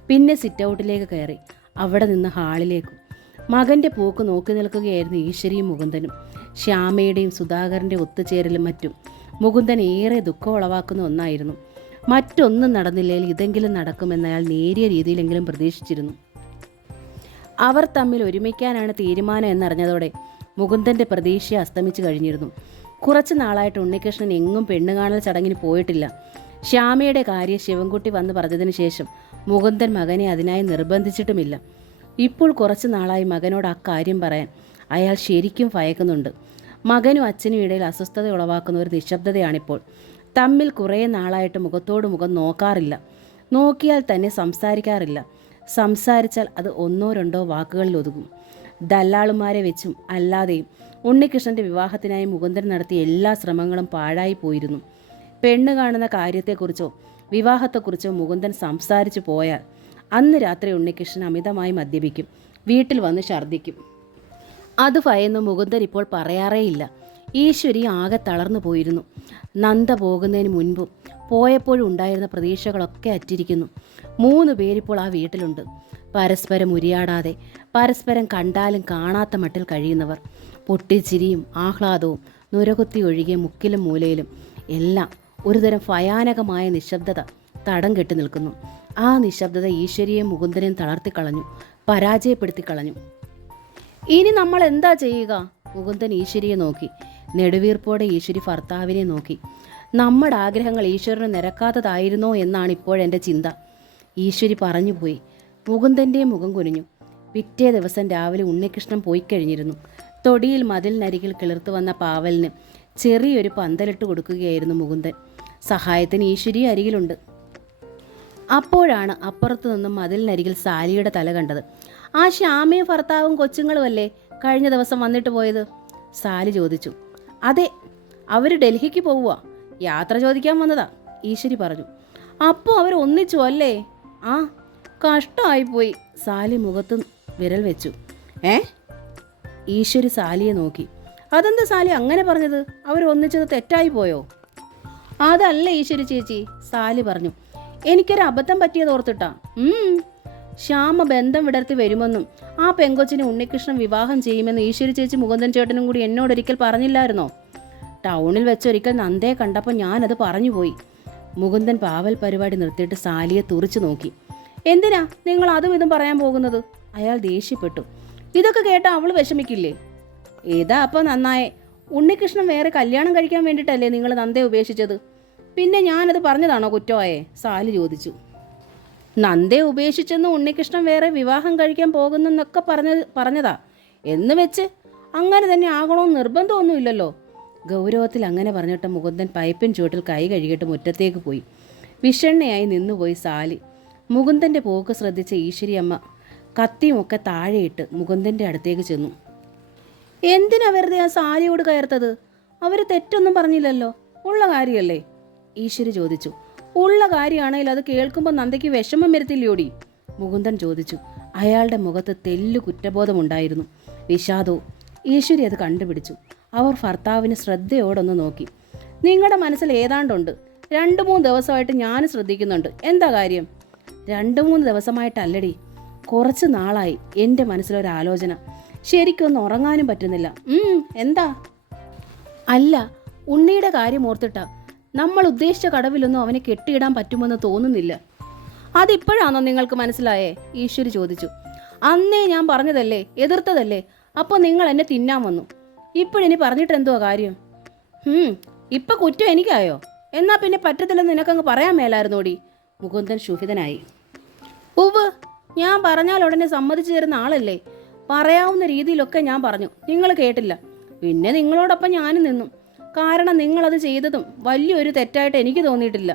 പിന്നെ സിറ്റ് ഔട്ടിലേക്ക് കയറി, അവിടെ നിന്ന് ഹാളിലേക്കും. മകൻ്റെ പോക്ക് നോക്കി നിൽക്കുകയായിരുന്നു ഈശ്വരിയും മുകുന്ദനും. ശ്യാമയുടെയും സുധാകരൻ്റെ ഒത്തുചേരലും മറ്റും മുകുന്ദൻ ഏറെ ദുഃഖം ഉളവാക്കുന്ന ഒന്നായിരുന്നു. മറ്റൊന്നും നടന്നില്ലെങ്കിൽ ഇതെങ്കിലും നടക്കുമെന്ന് അയാൾ നേരിയ രീതിയിലെങ്കിലും പ്രതീക്ഷിച്ചിരുന്നു. അവർ തമ്മിൽ ഒരുമിക്കാനാണ് തീരുമാനം എന്നറിഞ്ഞതോടെ മുകുന്ദൻ്റെ പ്രതീക്ഷ അസ്തമിച്ചു കഴിഞ്ഞിരുന്നു. കുറച്ച് നാളായിട്ട് ഉണ്ണികൃഷ്ണൻ എങ്ങും പെണ്ണുകാണൽ ചടങ്ങിന് പോയിട്ടില്ല. ശ്യാമയുടെ കാര്യം ശിവൻകുട്ടി വന്ന് പറഞ്ഞതിന് ശേഷം മുകുന്ദൻ മകനെ അതിനായി നിർബന്ധിച്ചിട്ടുമില്ല. ഇപ്പോൾ കുറച്ച് നാളായി മകനോട് ആ കാര്യം പറയാൻ അയാൾ ശരിക്കും ഭയക്കുന്നുണ്ട്. മകനും അച്ഛനും ഇടയിൽ അസ്വസ്ഥത ഉളവാക്കുന്ന ഒരു നിശബ്ദതയാണിപ്പോൾ. തമ്മിൽ കുറേ നാളായിട്ട് മുഖത്തോട് മുഖം നോക്കാറില്ല. നോക്കിയാൽ തന്നെ സംസാരിക്കാറില്ല. സംസാരിച്ചാൽ അത് ഒന്നോ രണ്ടോ വാക്കുകളിൽ ഒതുങ്ങും. ദല്ലാളുമാരെ വെച്ചും അല്ലാതെയും ഉണ്ണികൃഷ്ണൻ്റെ വിവാഹത്തിനായി മുകുന്ദൻ നടത്തിയ എല്ലാ ശ്രമങ്ങളും പാഴായി പോയിരുന്നു. പെണ്ണ് കാണുന്ന കാര്യത്തെക്കുറിച്ചോ വിവാഹത്തെക്കുറിച്ചോ മുകുന്ദൻ സംസാരിച്ചു പോയാൽ അന്ന് രാത്രി ഉണ്ണികൃഷ്ണൻ അമിതമായി മദ്യപിക്കും, വീട്ടിൽ വന്ന് ഛർദ്ദിക്കും. അത് ഭയന്ന് മുകുന്ദൻ ഇപ്പോൾ പറയാറേയില്ല. ഈശ്വരി ആകെ തളർന്നു പോയിരുന്നു. നന്ദ പോകുന്നതിന് മുൻപും പോയപ്പോഴും ഉണ്ടായിരുന്ന പ്രതീക്ഷകളൊക്കെ അറ്റിരിക്കുന്നു. 3 പേരിപ്പോൾ ആ വീട്ടിലുണ്ട്. പരസ്പരം ഉരിയാടാതെ, പരസ്പരം കണ്ടാലും കാണാത്ത മട്ടിൽ കഴിയുന്നവർ. പൊട്ടിച്ചിരിയും ആഹ്ലാദവും നുരകുത്തി ഒഴുകിയ മുക്കിലും മൂലയിലും എല്ലാം ഒരുതരം ഭയാനകമായ നിശബ്ദത തടം കെട്ടി നിൽക്കുന്നു. ആ നിശബ്ദത ഈശ്വരിയെയും മുകുന്ദനെയും തളർത്തിക്കളഞ്ഞു, പരാജയപ്പെടുത്തിക്കളഞ്ഞു. ഇനി നമ്മൾ എന്താ ചെയ്യുക? മുകുന്ദൻ ഈശ്വരിയെ നോക്കി. നെടുവീർപ്പോടെ ഈശ്വരി ഭർത്താവിനെ നോക്കി. നമ്മുടെ ആഗ്രഹങ്ങൾ ഈശ്വരന് നിരക്കാത്തതായിരുന്നോ എന്നാണ് ഇപ്പോഴെൻ്റെ ചിന്ത, ഈശ്വരി പറഞ്ഞുപോയി. മുകുന്ദൻ്റെ മുഖം കുനിഞ്ഞു. പിറ്റേ ദിവസം രാവിലെ ഉണ്ണികൃഷ്ണൻ പോയി കഴിഞ്ഞിരുന്നു. തൊടിയിൽ മതിലിനരികിൽ കിളിർത്തു വന്ന പാവലിന് ചെറിയൊരു പന്തലിട്ട് കൊടുക്കുകയായിരുന്നു മുകുന്ദൻ. സഹായത്തിന് ഈശ്വരി അരികിലുണ്ട്. അപ്പോഴാണ് അപ്പുറത്തു നിന്നും മതിലിനരികിൽ സാലിയുടെ തല കണ്ടത്. ആ ശ്യാമയും ഭർത്താവും കൊച്ചുങ്ങളുമല്ലേ കഴിഞ്ഞ ദിവസം വന്നിട്ട് പോയത്? സാലി ചോദിച്ചു. അതെ, അവർ ഡൽഹിക്ക് പോവുക, യാത്ര ചോദിക്കാൻ വന്നതാ, ഈശ്വരി പറഞ്ഞു. അപ്പോൾ അവർ ഒന്നിച്ചു അല്ലേ? ആ, കഷ്ടമായിപ്പോയി. സാലി മുഖത്ത് വിരൽ വെച്ചു. ഈശ്വരി സാലിയെ നോക്കി. അതെന്താ സാലി അങ്ങനെ പറഞ്ഞത്? അവർ ഒന്നിച്ചത് തെറ്റായി പോയോ? അതല്ല ഈശ്വരി ചേച്ചി, സാലി പറഞ്ഞു. എനിക്കൊരു അബദ്ധം പറ്റിയത് ഓർത്തിട്ടാ. ശ്യാമ ബന്ധം വിടർത്തി വരുമെന്നും ആ പെങ്കൊച്ചിനെ ഉണ്ണികൃഷ്ണൻ വിവാഹം ചെയ്യുമെന്ന് ഈശ്വരി ചേച്ചി മുകുന്ദൻ ചേട്ടനും കൂടി എന്നോടൊരിക്കൽ പറഞ്ഞില്ലായിരുന്നോ? ടൗണിൽ വെച്ചൊരിക്കൽ നന്ദയെ കണ്ടപ്പോൾ ഞാനത് പറഞ്ഞുപോയി. മുകുന്ദൻ പാവൽ പരിപാടി നിർത്തിയിട്ട് സാലിയെ തുറിച്ചു നോക്കി. എന്തിനാ നിങ്ങൾ അതും ഇതും പറയാൻ പോകുന്നത്? അയാൾ ദേഷ്യപ്പെട്ടു. ഇതൊക്കെ കേട്ടാൽ അവൾ വിഷമിക്കില്ലേ? ഏതാ അപ്പോൾ നന്നായേ. ഉണ്ണികൃഷ്ണൻ വേറെ കല്യാണം കഴിക്കാൻ വേണ്ടിയിട്ടല്ലേ നിങ്ങൾ നന്ദയെ ഉപേക്ഷിച്ചത്? പിന്നെ ഞാനത് പറഞ്ഞതാണോ കുറ്റമായേ? സാലി ചോദിച്ചു. നന്ദയെ ഉപേക്ഷിച്ചെന്ന് ഉണ്ണികൃഷ്ണൻ വേറെ വിവാഹം കഴിക്കാൻ പോകുന്നെന്നൊക്കെ പറഞ്ഞതാ എന്ന് വെച്ച് അങ്ങനെ തന്നെ ആകണമെന്ന് നിർബന്ധമൊന്നുമില്ലല്ലോ. ഗൗരവത്തിൽ അങ്ങനെ പറഞ്ഞിട്ട് മുകുന്ദൻ പൈപ്പിൻ ചുവട്ടിൽ കൈ കഴുകിയിട്ട് മുറ്റത്തേക്ക് പോയി. വിഷണ്ണയായി നിന്നുപോയി സാലി. മുകുന്ദൻ്റെ പോക്ക് ശ്രദ്ധിച്ച ഈശ്വരി അമ്മ കത്തിയുമൊക്കെ താഴെയിട്ട് മുകുന്ദൻ്റെ അടുത്തേക്ക് ചെന്നു. എന്തിനാ വെറുതെ ആ സാലിയോട് കയർത്തത്? അവർ തെറ്റൊന്നും പറഞ്ഞില്ലല്ലോ, ഉള്ള കാര്യമല്ലേ? ഈശ്വരി ചോദിച്ചു. ഉള്ള കാര്യമാണെങ്കിൽ അത് കേൾക്കുമ്പോൾ നന്ദയ്ക്ക് വിഷമം വരുത്തില്ലോടി? മുകുന്ദൻ ചോദിച്ചു. അയാളുടെ മുഖത്ത് തെല്ലു കുറ്റബോധമുണ്ടായിരുന്നു, വിഷാദവും. ഈശ്വരി അത് കണ്ടുപിടിച്ചു. അവർ ഭർത്താവിന് ശ്രദ്ധയോടൊന്ന് നോക്കി. നിങ്ങളുടെ മനസ്സിൽ ഏതാണ്ടുണ്ട്. 2-3 ദിവസമായിട്ട് ഞാൻ ശ്രദ്ധിക്കുന്നുണ്ട്. എന്താ കാര്യം? 2-3 ദിവസമായിട്ടല്ലടി, കുറച്ച് നാളായി എൻ്റെ മനസ്സിലൊരാലോചന. ശരിക്കൊന്നും ഉറങ്ങാനും പറ്റുന്നില്ല. എന്താ? അല്ല, ഉണ്ണിയുടെ കാര്യം ഓർത്തിട്ടാ. നമ്മൾ ഉദ്ദേശിച്ച കടവിലൊന്നും അവനെ കെട്ടിയിടാൻ പറ്റുമെന്ന് തോന്നുന്നില്ല. അതിപ്പോഴാണോ നിങ്ങൾക്ക് മനസ്സിലായേ? ഈശ്വരി ചോദിച്ചു. അന്നേ ഞാൻ പറഞ്ഞതല്ലേ, എതിർത്തതല്ലേ? അപ്പോൾ നിങ്ങൾ എന്നെ തിന്നാൻ വന്നു. ഇപ്പോഴിനി പറഞ്ഞിട്ട് എന്തുവാ കാര്യം? ഇപ്പം കുറ്റം എനിക്കായോ? എന്നാ പിന്നെ പറ്റത്തില്ലെന്ന് നിനക്കങ്ങ് പറയാൻ മേലായിരുന്നോടി? മുകുന്ദൻ ശുഭിതനായി. ഉവ്വ്, ഞാൻ പറഞ്ഞാൽ ഉടനെ സമ്മതിച്ചു തരുന്ന ആളല്ലേ. പറയാവുന്ന രീതിയിലൊക്കെ ഞാൻ പറഞ്ഞു, നിങ്ങൾ കേട്ടില്ല. പിന്നെ നിങ്ങളോടൊപ്പം ഞാനും നിന്നു. കാരണം നിങ്ങളത് ചെയ്തതും വലിയൊരു തെറ്റായിട്ട് എനിക്ക് തോന്നിയിട്ടില്ല.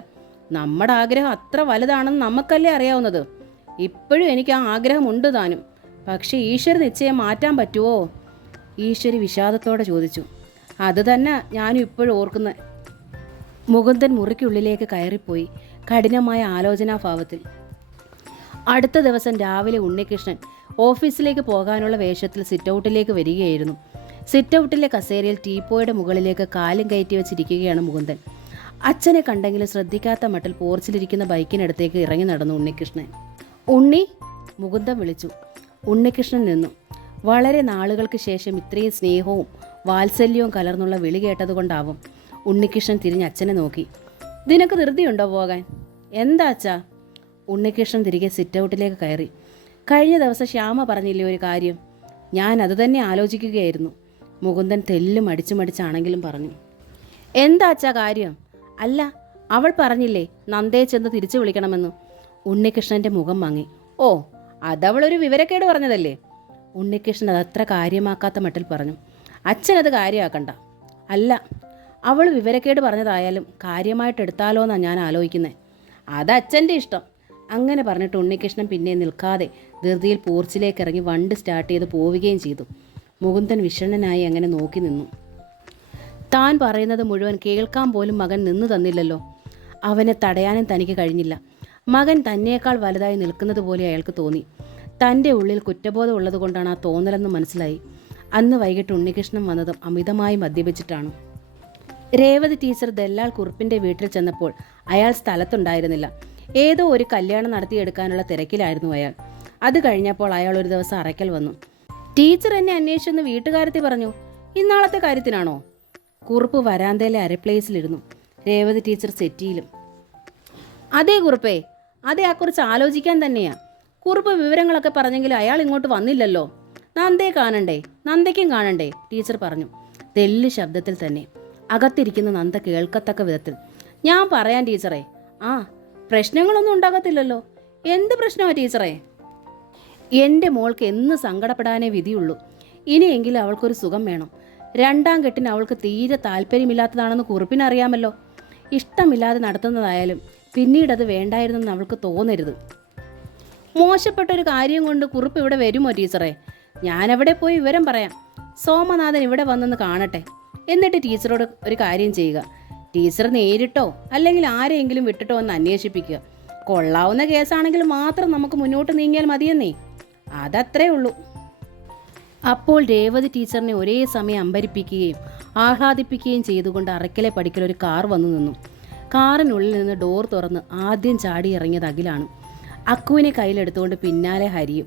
നമ്മുടെ ആഗ്രഹം അത്ര വലുതാണെന്ന് നമുക്കല്ലേ അറിയാവുന്നത്. ഇപ്പോഴും എനിക്ക് ആ ആഗ്രഹമുണ്ട് താനും. പക്ഷേ ഈശ്വര നിശ്ചയം മാറ്റാൻ പറ്റുമോ? ഈശ്വരി വിഷാദത്തോടെ ചോദിച്ചു. അത് തന്നെ ഞാനും ഇപ്പോഴും ഓർക്കുന്നത്. മുകുന്ദൻ മുറിക്കുള്ളിലേക്ക് കയറിപ്പോയി, കഠിനമായ ആലോചനാഭാവത്തിൽ. അടുത്ത ദിവസം രാവിലെ ഉണ്ണികൃഷ്ണൻ ഓഫീസിലേക്ക് പോകാനുള്ള വേഷത്തിൽ സിറ്റൗട്ടിലേക്ക് വരികയായിരുന്നു. സിറ്റൗട്ടിലെ കസേരയിൽ ടീപ്പോയുടെ മുകളിലേക്ക് കാലും കയറ്റി വെച്ചിരിക്കുകയാണ് മുകുന്ദൻ. അച്ഛനെ കണ്ടെങ്കിലും ശ്രദ്ധിക്കാത്ത മട്ടിൽ പോർച്ചിലിരിക്കുന്ന ബൈക്കിനടുത്തേക്ക് ഇറങ്ങി നടന്നു ഉണ്ണികൃഷ്ണൻ. ഉണ്ണി, മുകുന്ദൻ വിളിച്ചു. ഉണ്ണികൃഷ്ണൻ നിന്നു. വളരെ നാളുകൾക്ക് ശേഷം ഇത്രയും സ്നേഹവും വാത്സല്യവും കലർന്നുള്ള വിളി കേട്ടതുകൊണ്ടാവും ഉണ്ണികൃഷ്ണൻ തിരിഞ്ഞ് അച്ഛനെ നോക്കി. നിനക്ക് ധൃതിയുണ്ടോ പോകാൻ? എന്താ അച്ഛാ? ഉണ്ണികൃഷ്ണൻ തിരികെ സിറ്റൗട്ടിലേക്ക് കയറി. കഴിഞ്ഞ ദിവസം ശ്യാമ പറഞ്ഞില്ലേ ഒരു കാര്യം? ഞാൻ അതുതന്നെ ആലോചിക്കുകയായിരുന്നു. മുകുന്ദൻ തെല്ലും മടിച്ചാണെങ്കിലും പറഞ്ഞു. എന്താ അച്ഛാ കാര്യം? അല്ല, അവൾ പറഞ്ഞില്ലേ നന്ദയെ ചെന്ന് തിരിച്ചു വിളിക്കണമെന്ന്? ഉണ്ണികൃഷ്ണൻ്റെ മുഖം മങ്ങി. ഓ, അതവളൊരു വിവരക്കേട് പറഞ്ഞതല്ലേ? ഉണ്ണികൃഷ്ണൻ അതത്ര കാര്യമാക്കാത്ത മട്ടിൽ പറഞ്ഞു. അച്ഛനത് കാര്യമാക്കണ്ട. അല്ല, അവൾ വിവരക്കേട് പറഞ്ഞതായാലും കാര്യമായിട്ട് എടുത്താലോന്നാണ് ഞാൻ ആലോചിക്കുന്നത്. അത് അച്ഛൻ്റെ ഇഷ്ടം. അങ്ങനെ പറഞ്ഞിട്ട് ഉണ്ണികൃഷ്ണൻ പിന്നെ നിൽക്കാതെ ധൃതിയിൽ പോർച്ചിലേക്ക് ഇറങ്ങി വണ്ടി സ്റ്റാർട്ട് ചെയ്ത് പോവുകയും ചെയ്തു. മുകുന്ദൻ വിഷണ്ണനായി അങ്ങനെ നോക്കി നിന്നു. താൻ പറയുന്നത് മുഴുവൻ കേൾക്കാൻ പോലും മകൻ നിന്നു തന്നില്ലല്ലോ. അവനെ തടയാനും തനിക്ക് കഴിഞ്ഞില്ല. മകൻ തന്നേക്കാൾ വലുതായി നിൽക്കുന്നത് പോലെ അയാൾക്ക് തോന്നി. തൻ്റെ ഉള്ളിൽ കുറ്റബോധം ഉള്ളതുകൊണ്ടാണ് ആ തോന്നലെന്ന് മനസ്സിലായി. അന്ന് വൈകിട്ട് ഉണ്ണികൃഷ്ണൻ വന്നതും അമിതമായി മദ്യപിച്ചിട്ടാണ്. രേവതി ടീച്ചർ ദല്ലാൽ കുറുപ്പിൻ്റെ വീട്ടിൽ ചെന്നപ്പോൾ അയാൾ സ്ഥലത്തുണ്ടായിരുന്നില്ല. ഏതോ ഒരു കല്യാണം നടത്തിയെടുക്കാനുള്ള തിരക്കിലായിരുന്നു അയാൾ. അത് കഴിഞ്ഞപ്പോൾ അയാൾ ഒരു ദിവസം അറയ്ക്കൽ വന്നു. ടീച്ചർ എന്നെ അന്വേഷിച്ചെന്ന് വീട്ടുകാരത്തി പറഞ്ഞു. ഇന്നാളത്തെ കാര്യത്തിനാണോ? കുറുപ്പ് വരാന്തയിലെ അരപ്ലേസിലിരുന്നു. രേവതി ടീച്ചർ സെറ്റിയിലും. അതേ കുറുപ്പേ, അതേക്കുറിച്ച് ആലോചിക്കാൻ തന്നെയാ. കുറുപ്പ് വിവരങ്ങളൊക്കെ പറഞ്ഞെങ്കിലും അയാൾ ഇങ്ങോട്ട് വന്നില്ലല്ലോ. നന്ദയെ കാണണ്ടേ? നന്ദയ്ക്കും കാണണ്ടേ? ടീച്ചർ പറഞ്ഞു തെല്ല് ശബ്ദത്തിൽ തന്നെ, അകത്തിരിക്കുന്ന നന്ദ കേൾക്കത്തക്ക വിധത്തിൽ. ഞാൻ പറയാൻ ടീച്ചറെ. ആ, പ്രശ്നങ്ങളൊന്നും ഉണ്ടാകത്തില്ലല്ലോ. എന്ത് പ്രശ്നമാണ് ടീച്ചറെ? എൻ്റെ മോൾക്ക് എന്ന് സങ്കടപ്പെടാനേ വിധിയുള്ളൂ. ഇനിയെങ്കിലും അവൾക്കൊരു സുഖം വേണം. രണ്ടാം കെട്ടിന് അവൾക്ക് തീരെ താല്പര്യമില്ലാത്തതാണെന്ന് കുറുപ്പിനറിയാമല്ലോ. ഇഷ്ടമില്ലാതെ നടത്തുന്നതായാലും പിന്നീടത് വേണ്ടായിരുന്നെന്ന് അവൾക്ക് തോന്നരുത്. മോശപ്പെട്ടൊരു കാര്യം കൊണ്ട് കുറുപ്പ് ഇവിടെ വരുമോ ടീച്ചറെ? ഞാനവിടെ പോയി വിവരം പറയാം. സോമനാഥൻ ഇവിടെ വന്നെന്ന് കാണട്ടെ. എന്നിട്ട് ടീച്ചറോട് ഒരു കാര്യം ചെയ്യുക. ടീച്ചർ നേരിട്ടോ അല്ലെങ്കിൽ ആരെയെങ്കിലും വിട്ടിട്ടോ എന്ന് അന്വേഷിപ്പിക്കുക. കൊള്ളാവുന്ന കേസാണെങ്കിൽ മാത്രം നമുക്ക് മുന്നോട്ട് നീങ്ങിയാൽ മതിയെന്നേ. അതത്രേ ഉള്ളൂ. അപ്പോൾ രേവതി ടീച്ചറിനെ ഒരേ സമയം അമ്പരിപ്പിക്കുകയും ആഹ്ലാദിപ്പിക്കുകയും ചെയ്തുകൊണ്ട് അറയ്ക്കലെ പടിക്കൽ ഒരു കാർ വന്നു നിന്നു. കാറിനുള്ളിൽ നിന്ന് ഡോർ തുറന്ന് ആദ്യം ചാടി ഇറങ്ങിയത് അഖിലാണ്. അക്കുവിനെ കയ്യിലെടുത്തുകൊണ്ട് പിന്നാലെ ഹരിയും.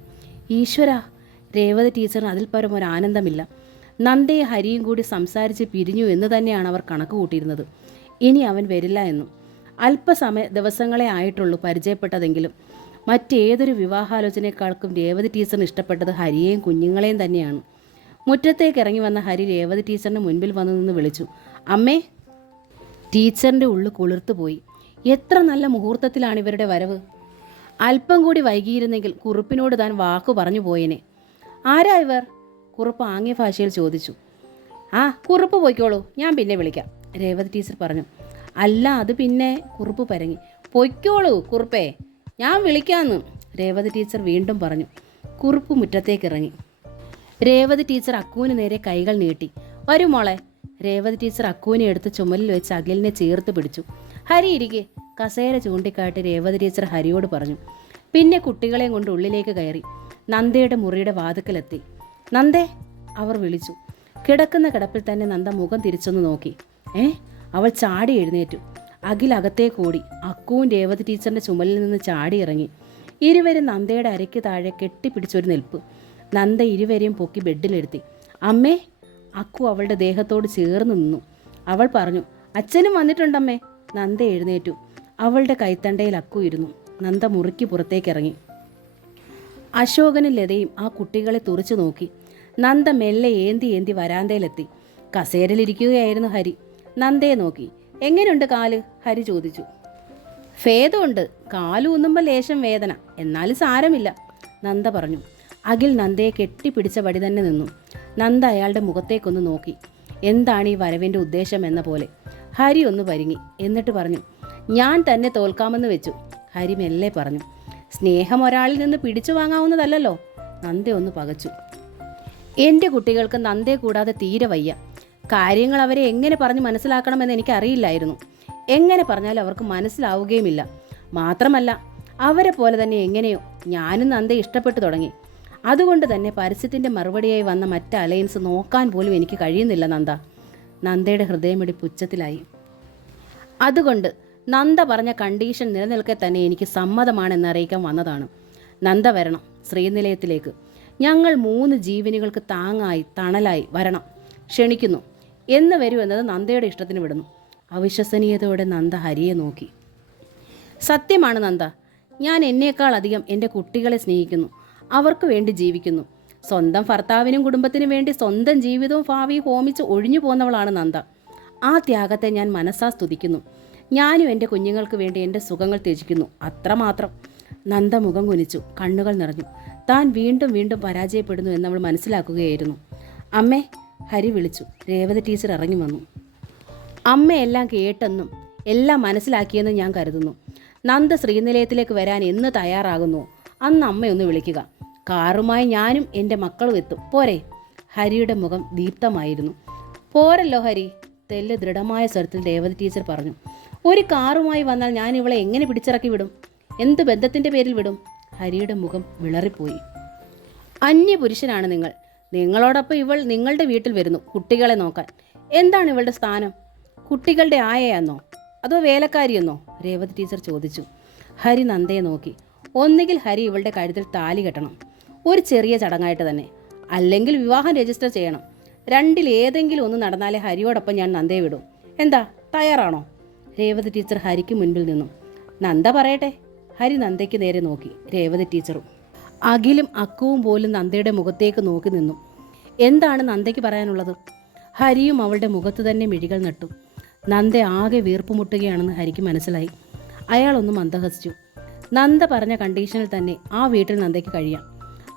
ഈശ്വര, രേവതി ടീച്ചറിന് അതിൽ പരം ഒരു ആനന്ദമില്ല. നന്ദയെ ഹരിയും കൂടി സംസാരിച്ച് പിരിഞ്ഞു എന്ന് തന്നെയാണ് അവർ കണക്ക് കൂട്ടിയിരുന്നത്. ഇനി അവൻ വരില്ല എന്നും. ദിവസങ്ങളെ ആയിട്ടുള്ളൂ പരിചയപ്പെട്ടതെങ്കിലും മറ്റേതൊരു വിവാഹാലോചനയെക്കാൾക്കും രേവതി ടീച്ചറിന് ഇഷ്ടപ്പെട്ടത് ഹരിയെയും കുഞ്ഞുങ്ങളെയും തന്നെയാണ്. മുറ്റത്തേക്ക് ഇറങ്ങി വന്ന ഹരി രേവതി ടീച്ചറിന് മുൻപിൽ വന്നു നിന്ന് വിളിച്ചു, അമ്മേ. ടീച്ചറിൻ്റെ ഉള്ളു കുളിർത്തുപോയി. എത്ര നല്ല മുഹൂർത്തത്തിലാണ് ഇവരുടെ വരവ്. അല്പം കൂടി വൈകിയിരുന്നെങ്കിൽ കുറുപ്പിനോട് താൻ വാക്കു പറഞ്ഞു പോയേനെ. ആരാ ഇവർ? കുറുപ്പ് ആംഗ്യ ഭാഷയിൽ ചോദിച്ചു. ആ, കുറുപ്പ് പോയിക്കോളൂ, ഞാൻ പിന്നെ വിളിക്കാം, രേവതി ടീച്ചർ പറഞ്ഞു. അല്ല, അത് പിന്നെ, കുറുപ്പ് പരങ്ങി. പൊയ്ക്കോളൂ കുറുപ്പേ, ഞാൻ വിളിക്കാമെന്ന് രേവതി ടീച്ചർ വീണ്ടും പറഞ്ഞു. കുറുപ്പ് മുറ്റത്തേക്കിറങ്ങി. രേവതി ടീച്ചർ അക്കുവിന് നേരെ കൈകൾ നീട്ടി. വരൂ മോളെ. രേവതി ടീച്ചർ അക്കുവിനെ എടുത്ത് ചുമലിൽ വെച്ച് അഖിലിനെ ചേർത്ത് പിടിച്ചു. ഹരി ഇരിക്കെ, കസേര ചൂണ്ടിക്കാട്ടി രേവതി ടീച്ചർ ഹരിയോട് പറഞ്ഞു. പിന്നെ കുട്ടികളെയും കൊണ്ട് ഉള്ളിലേക്ക് കയറി നന്ദയുടെ മുറിയുടെ വാതിക്കലെത്തി. നന്ദേ, അവർ വിളിച്ചു. കിടക്കുന്ന കിടപ്പിൽ തന്നെ നന്ദ മുഖം തിരിച്ചൊന്ന് നോക്കി. അവൾ ചാടി എഴുന്നേറ്റു. അഖിൽ അകത്തേക്ക് ഓടി. അക്കുവും രേവതി ടീച്ചറിൻ്റെ ചുമലിൽ നിന്ന് ചാടി ഇറങ്ങി. ഇരുവരും നന്ദയുടെ അരയ്ക്ക് താഴെ കെട്ടിപ്പിടിച്ചൊരു നിൽപ്പ്. നന്ദ ഇരുവരെയും പൊക്കി ബെഡിലിരുത്തി. അമ്മേ. അക്കു അവളുടെ ദേഹത്തോട് ചേർന്ന് നിന്നു. അവൾ പറഞ്ഞു, അച്ഛനും വന്നിട്ടുണ്ടമ്മേ. നന്ദ എഴുന്നേറ്റു. അവളുടെ കൈത്തണ്ടയിൽ അക്കു ഇരുന്നു. നന്ദ മുറിക്ക് പുറത്തേക്കിറങ്ങി. അശോകനും ലതയും ആ കുട്ടികളെ തുറച്ചു നോക്കി. നന്ദ മെല്ലെ ഏന്തി വരാന്തയിലെത്തി. കസേരയിലിരിക്കുകയായിരുന്നു ഹരി. നന്ദയെ നോക്കി. എങ്ങനെയുണ്ട് കാല്? ഹരി ചോദിച്ചു. ഭേദമുണ്ട്, കാല് ഊന്നുമ്പോൾ ലേശം വേദന, എന്നാലും സാരമില്ല, നന്ദ പറഞ്ഞു. അഖിൽ നന്ദയെ കെട്ടിപ്പിടിച്ച വടി തന്നെ നിന്നു. നന്ദ അയാളുടെ മുഖത്തേക്കൊന്ന് നോക്കി. എന്താണ് ഈ വരവിൻ്റെ ഉദ്ദേശം എന്ന പോലെ. ഹരി ഒന്ന് പരിങ്ങി. എന്നിട്ട് പറഞ്ഞു, ഞാൻ തന്നെ തോൽക്കാമെന്ന് വെച്ചു. ഹരി മെല്ലെ പറഞ്ഞു. സ്നേഹം ഒരാളിൽ നിന്ന് പിടിച്ചു വാങ്ങാവുന്നതല്ലല്ലോ. നന്ദ ഒന്ന് പകച്ചു. എൻ്റെ കുട്ടികൾക്ക് നന്ദയെ കൂടാതെ തീരെ വയ്യ. കാര്യങ്ങൾ അവരെ എങ്ങനെ പറഞ്ഞ് മനസ്സിലാക്കണമെന്ന് എനിക്കറിയില്ലായിരുന്നു. എങ്ങനെ പറഞ്ഞാലും അവർക്ക് മനസ്സിലാവുകയുമില്ല. മാത്രമല്ല, അവരെ പോലെ തന്നെ എങ്ങനെയോ ഞാനും നന്ദയെ ഇഷ്ടപ്പെട്ടു തുടങ്ങി. അതുകൊണ്ട് തന്നെ പരസ്യത്തിൻ്റെ മറുപടിയായി വന്ന മറ്റ് അലയൻസ് നോക്കാൻ പോലും എനിക്ക് കഴിയുന്നില്ല നന്ദ. നന്ദയുടെ ഹൃദയമിടിപ്പ് ഉച്ചത്തിലായി. അതുകൊണ്ട് നന്ദ പറഞ്ഞ കണ്ടീഷൻ നിലനിൽക്കെ തന്നെ എനിക്ക് സമ്മതമാണെന്ന് അറിയിക്കാൻ വന്നതാണ്. നന്ദ വരണം ശ്രീനിലയത്തിലേക്ക്. ഞങ്ങൾ 3 ജീവനുകൾക്ക് താങ്ങായി തണലായി വരണം. ക്ഷണിക്കുന്നു. എന്ന് വരുമെന്നത് നന്ദയുടെ ഇഷ്ടത്തിന് വിടുന്നു. അവിശ്വസനീയതയോടെ നന്ദ ഹരിയെ നോക്കി. സത്യമാണ് നന്ദ, ഞാൻ എന്നേക്കാൾ അധികം എൻ്റെ കുട്ടികളെ സ്നേഹിക്കുന്നു. അവർക്ക് വേണ്ടി ജീവിക്കുന്നു. സ്വന്തം ഭർത്താവിനും കുടുംബത്തിനും വേണ്ടി സ്വന്തം ജീവിതവും ഭാവിയും ഹോമിച്ച് ഒഴിഞ്ഞു പോന്നവളാണ് നന്ദ. ആ ത്യാഗത്തെ ഞാൻ മനസ്സാ സ്തുതിക്കുന്നു. ഞാനും എൻ്റെ കുഞ്ഞുങ്ങൾക്ക് വേണ്ടി എൻ്റെ സുഖങ്ങൾ ത്യജിക്കുന്നു, അത്രമാത്രം. നന്ദ മുഖം കുനിച്ചു, കണ്ണുകൾ നിറഞ്ഞു. താൻ വീണ്ടും വീണ്ടും പരാജയപ്പെടുന്നു എന്നവൾ മനസ്സിലാക്കുകയായിരുന്നു. അമ്മേ, ഹരി വിളിച്ചു. രേവതി ടീച്ചർ ഇറങ്ങി വന്നു. അമ്മയെല്ലാം കേട്ടെന്നും എല്ലാം മനസ്സിലാക്കിയെന്നും ഞാൻ കരുതുന്നു. നന്ദ ശ്രീനിലയത്തിലേക്ക് വരാൻ എന്ന് തയ്യാറാകുന്നു അന്ന് അമ്മയൊന്ന് വിളിക്കുക. കാറുമായി ഞാനും എൻ്റെ മക്കളും എത്തും, പോരെ? ഹരിയുടെ മുഖം ദീപ്തമായിരുന്നു. പോരല്ലോ ഹരി, തെല്ല് ദൃഢമായ സ്വരത്തിൽ രേവതി ടീച്ചർ പറഞ്ഞു. ഒരു കാറുമായി വന്നാൽ ഞാൻ ഇവളെ എങ്ങനെ പിടിച്ചിറക്കി വിടും? എന്ത് ബന്ധത്തിൻ്റെ പേരിൽ വിടും? ഹരിയുടെ മുഖം വിളറിപ്പോയി. അന്യപുരുഷനാണ് നിങ്ങൾ. നിങ്ങളോടൊപ്പം ഇവൾ നിങ്ങളുടെ വീട്ടിൽ വരുന്നു കുട്ടികളെ നോക്കാൻ. എന്താണ് ഇവളുടെ സ്ഥാനം? കുട്ടികളുടെ ആയയാന്നോ അതോ വേലക്കാരിയെന്നോ? രേവതി ടീച്ചർ ചോദിച്ചു. ഹരി നന്ദയെ നോക്കി. ഒന്നുകിൽ ഹരി ഇവളുടെ കഴുത്തിൽ താലി കെട്ടണം, ഒരു ചെറിയ ചടങ്ങായിട്ട് തന്നെ, അല്ലെങ്കിൽ വിവാഹം രജിസ്റ്റർ ചെയ്യണം. രണ്ടിൽ ഏതെങ്കിലും ഒന്ന് നടന്നാലേ ഹരിയോടൊപ്പം ഞാൻ നന്ദയെ വിടും. എന്താ, തയ്യാറാണോ? രേവതി ടീച്ചർ ഹരിക്ക് മുൻപിൽ നിന്നു. നന്ദ പറയട്ടെ. ഹരി നന്ദയ്ക്ക് നേരെ നോക്കി. രേവതി ടീച്ചറും അഖിലും അക്കുവും പോലും നന്ദയുടെ മുഖത്തേക്ക് നോക്കി നിന്നു. എന്താണ് നന്ദയ്ക്ക് പറയാനുള്ളത്? ഹരിയും അവളുടെ മുഖത്ത് തന്നെ മിഴികൾ നട്ടു. നന്ദ ആകെ വീർപ്പുമുട്ടുകയാണെന്ന് ഹരിക്ക് മനസ്സിലായി. അയാളൊന്ന് മന്ദഹസിച്ചു. നന്ദ പറഞ്ഞ കണ്ടീഷനിൽ തന്നെ ആ വീട്ടിൽ നന്ദയ്ക്ക് കഴിയാം.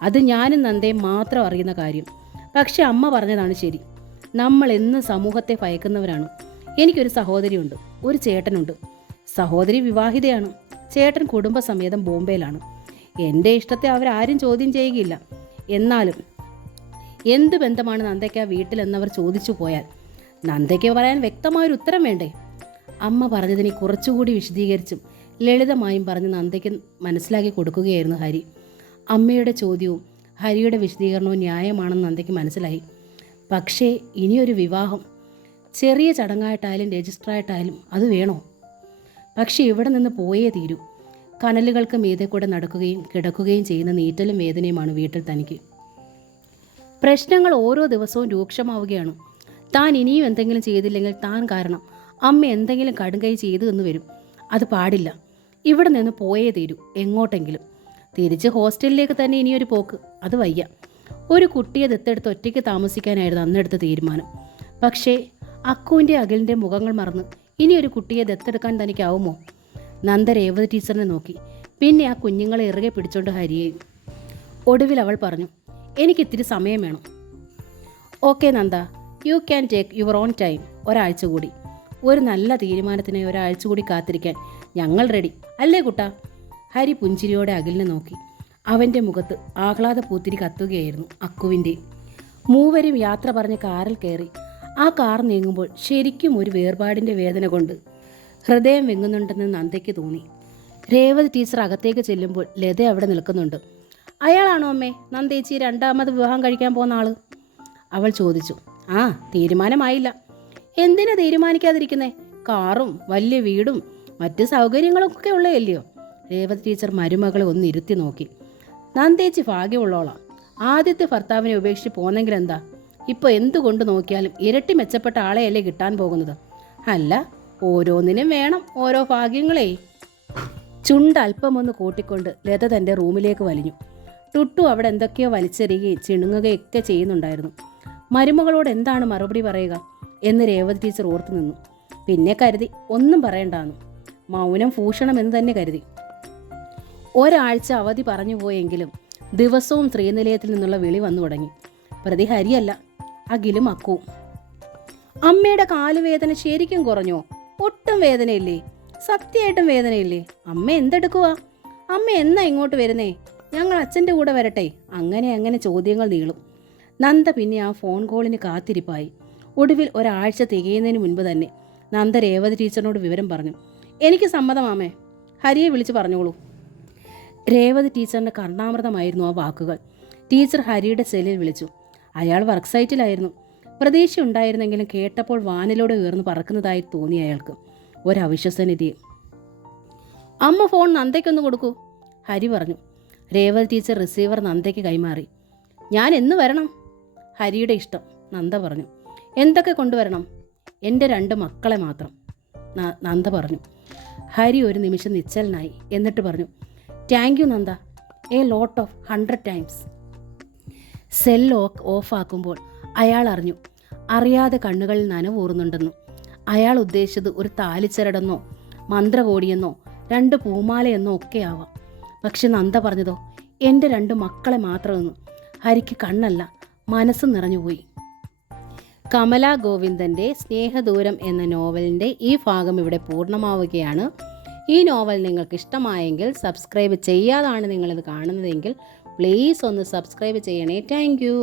അത് ഞാനും നന്ദയും മാത്രം അറിയുന്ന കാര്യം. പക്ഷെ അമ്മ പറഞ്ഞതാണ് ശരി. നമ്മൾ എന്ന് സമൂഹത്തെ ഭയക്കുന്നവരാണ്. എനിക്കൊരു സഹോദരിയുണ്ട്, ഒരു ചേട്ടനുണ്ട്. സഹോദരി വിവാഹിതയാണ്, ചേട്ടൻ കുടുംബസമേതം ബോംബെയിലാണ്. എൻ്റെ ഇഷ്ടത്തെ അവരാരും ചോദ്യം ചെയ്യുകയില്ല. എന്നാലും എന്ത് ബന്ധമാണ് നന്ദയ്ക്ക് ആ വീട്ടിലെന്നവർ ചോദിച്ചു പോയാൽ നന്ദയ്ക്ക് പറയാൻ വ്യക്തമായൊരു ഉത്തരം വേണ്ടേ? അമ്മ പറഞ്ഞതിനെ കുറച്ചുകൂടി വിശദീകരിച്ചും ലളിതമായും പറഞ്ഞ് നന്ദയ്ക്ക് മനസ്സിലാക്കി കൊടുക്കുകയായിരുന്നു ഹരി. അമ്മയുടെ ചോദ്യവും ഹരിയുടെ വിശദീകരണവും ന്യായമാണെന്ന് നന്ദയ്ക്ക് മനസ്സിലായി. പക്ഷേ ഇനിയൊരു വിവാഹം, ചെറിയ ചടങ്ങായിട്ടായാലും രജിസ്റ്ററായിട്ടായാലും അത് വേണോ? പക്ഷേ ഇവിടെ നിന്ന് പോയേ തീരൂ. കനലുകൾക്ക് മീതെ കൂടെ നടക്കുകയും കിടക്കുകയും ചെയ്യുന്ന നീറ്റലും വേദനയുമാണ് വീട്ടിൽ തനിക്ക്. പ്രശ്നങ്ങൾ ഓരോ ദിവസവും രൂക്ഷമാവുകയാണ്. താൻ ഇനിയും എന്തെങ്കിലും ചെയ്തില്ലെങ്കിൽ താൻ കാരണം അമ്മ എന്തെങ്കിലും കടുങ്കൈ ചെയ്തു എന്ന് വരും. അത് പാടില്ല. ഇവിടെ നിന്ന് പോയേ തീരൂ, എങ്ങോട്ടെങ്കിലും. തിരിച്ച് ഹോസ്റ്റലിലേക്ക് തന്നെ ഇനിയൊരു പോക്ക്, അത് വയ്യ. ഒരു കുട്ടിയെ ദത്തെടുത്ത് ഒറ്റയ്ക്ക് താമസിക്കാനായിരുന്നു അന്നെടുത്ത തീരുമാനം. പക്ഷേ അക്കുവിൻ്റെ അഖിലിൻ്റെ മുഖങ്ങൾ മറന്ന് ഇനിയൊരു കുട്ടിയെ ദത്തെടുക്കാൻ തനിക്കാവുമോ? നന്ദ രേവതി ടീച്ചറിനെ നോക്കി. പിന്നെ ആ കുഞ്ഞുങ്ങളെ ഇറുകെ പിടിച്ചോണ്ട് ഹരിയെയും. ഒടുവിൽ അവൾ പറഞ്ഞു, എനിക്കിത്തിരി സമയം വേണം. Okay Nanda, you can take your own time. ഒരാഴ്ച കൂടി. ഒരു നല്ല തീരുമാനത്തിനായി ഒരാഴ്ച കൂടി കാത്തിരിക്കാൻ ഞങ്ങൾ റെഡി, അല്ലേ കുട്ടാ? ഹരി പുഞ്ചിരിയോടെ അഖിലിനെ നോക്കി. അവൻ്റെ മുഖത്ത് ആഹ്ലാദ പൂത്തിരി കത്തുകയായിരുന്നു അക്കുവിൻ്റെ. മൂവരും യാത്ര പറഞ്ഞ് കാറിൽ കയറി. ആ കാർ നീങ്ങുമ്പോൾ ശരിക്കും ഒരു വേർപാടിൻ്റെ വേദന കൊണ്ട് ഹൃദയം വെങ്ങുന്നുണ്ടെന്ന് നന്ദയ്ക്ക് തോന്നി. രേവതി ടീച്ചർ അകത്തേക്ക് ചെല്ലുമ്പോൾ ലത അവിടെ നിൽക്കുന്നുണ്ട്. അയാളാണോ അമ്മേ നന്ദേച്ചി രണ്ടാമത് വിവാഹം കഴിക്കാൻ പോകുന്ന ആള്? അവൾ ചോദിച്ചു. ആ, തീരുമാനമായില്ല. എന്തിനാ തീരുമാനിക്കാതിരിക്കുന്നേ? കാറും വലിയ വീടും മറ്റ് സൗകര്യങ്ങളൊക്കെ ഉള്ളതല്ലയോ? രേവതി ടീച്ചർ മരുമകളെ ഒന്ന് ഇരുത്തി നോക്കി. നന്ദേച്ചി ഭാഗ്യമുള്ളോളാം. ആദ്യത്തെ ഭർത്താവിനെ ഉപേക്ഷിച്ച് പോന്നെങ്കിൽ എന്താ? ഇപ്പോൾ എന്തുകൊണ്ട് നോക്കിയാലും ഇരട്ടി മെച്ചപ്പെട്ട ആളെയല്ലേ കിട്ടാൻ പോകുന്നത്? അല്ല, ഓരോന്നിനും വേണം ഓരോ ഭാഗ്യങ്ങളേ. ചുണ്ട് അല്പമൊന്ന് കൂട്ടിക്കൊണ്ട് ലത തൻ്റെ റൂമിലേക്ക് വലിഞ്ഞു. ടുട്ടു അവിടെ എന്തൊക്കെയോ വലിച്ചെറിയുകയും ചിണുങ്ങുകയൊക്കെ ചെയ്യുന്നുണ്ടായിരുന്നു. മരുമകളോട് എന്താണ് മറുപടി പറയുക എന്ന് രേവതി ടീച്ചർ ഓർത്തു നിന്നു. പിന്നെ കരുതി ഒന്നും പറയണ്ടാന്ന്. മൗനം ഭൂഷണമെന്ന് തന്നെ കരുതി. ഒരാഴ്ച അവധി പറഞ്ഞു പോയെങ്കിലും ദിവസവും ശ്രീനിലയത്തിൽ നിന്നുള്ള വിളി വന്നു തുടങ്ങി. പ്രതി ഹരിയല്ല, അഖിലും അക്കുവും. അമ്മയുടെ കാലുവേദന ശരിക്കും കുറഞ്ഞോ? ഒട്ടും വേദനയില്ലേ? സത്യമായിട്ടും വേദനയില്ലേ? അമ്മ എന്തെടുക്കുവാ? അമ്മ എന്നാ ഇങ്ങോട്ട് വരുന്നേ? ഞങ്ങൾ അച്ഛൻ്റെ കൂടെ വരട്ടെ? അങ്ങനെ ചോദ്യങ്ങൾ നീളും. നന്ദ പിന്നെ ആ ഫോൺ കോളിന് കാത്തിരിപ്പായി. ഒടുവിൽ ഒരാഴ്ച തികയുന്നതിന് മുൻപ് തന്നെ നന്ദ രേവതി ടീച്ചറിനോട് വിവരം പറഞ്ഞു. എനിക്ക് സമ്മതമാമേ, ഹരിയെ വിളിച്ച് പറഞ്ഞോളൂ. രേവതി ടീച്ചറിൻ്റെ കർണാമൃതമായിരുന്നു ആ വാക്കുകൾ. ടീച്ചർ ഹരിയുടെ സെല്ലിൽ വിളിച്ചു. അയാൾ വർക്ക് സൈറ്റിലായിരുന്നു. പ്രതീക്ഷ ഉണ്ടായിരുന്നെങ്കിലും കേട്ടപ്പോൾ വാനിലൂടെ ഉയർന്നു പറക്കുന്നതായി തോന്നി അയാൾക്ക്. ഒരവിശ്വസനിധി. അമ്മ ഫോൺ നന്ദയ്ക്കൊന്ന് കൊടുക്കൂ, ഹരി പറഞ്ഞു. രേവതി ടീച്ചർ റിസീവർ നന്ദയ്ക്ക് കൈമാറി. ഞാൻ എന്ന് വരണം? ഹരിയുടെ ഇഷ്ടം, നന്ദ പറഞ്ഞു. എന്തൊക്കെ കൊണ്ടുവരണം? എൻ്റെ 2 മക്കളെ മാത്രം, നന്ദ പറഞ്ഞു. ഹരി ഒരു നിമിഷം നിശ്ചലനായി. എന്നിട്ട് പറഞ്ഞു, thank you Nanda, a lot of 100 times. Cell of ആക്കുമ്പോൾ അയാൾ അറിഞ്ഞു, അറിയാതെ കണ്ണുകളിൽ നനവൂറുന്നുണ്ടെന്നു. അയാൾ ഉദ്ദേശിച്ചത് ഒരു താലിച്ചരടെന്നോ മന്ത്രകോടിയെന്നോ 2 പൂമാലയെന്നോ ഒക്കെ ആവാം. പക്ഷെ നന്ദ പറഞ്ഞതോ എൻ്റെ 2 മക്കളെ മാത്രമെന്നു. ഹരിക്ക് കണ്ണല്ല, മനസ്സ് നിറഞ്ഞുപോയി. കമലാ ഗോവിന്ദൻ്റെ സ്നേഹദൂരം എന്ന നോവലിൻ്റെ ഈ ഭാഗം ഇവിടെ പൂർണ്ണമാവുകയാണ്. ഈ നോവൽ നിങ്ങൾക്ക് ഇഷ്ടമായെങ്കിൽ സബ്സ്ക്രൈബ് ചെയ്യാതാണ് നിങ്ങളിത് കാണുന്നതെങ്കിൽ പ്ലീസ് ഒന്ന് സബ്സ്ക്രൈബ് ചെയ്യണേ. Thank you.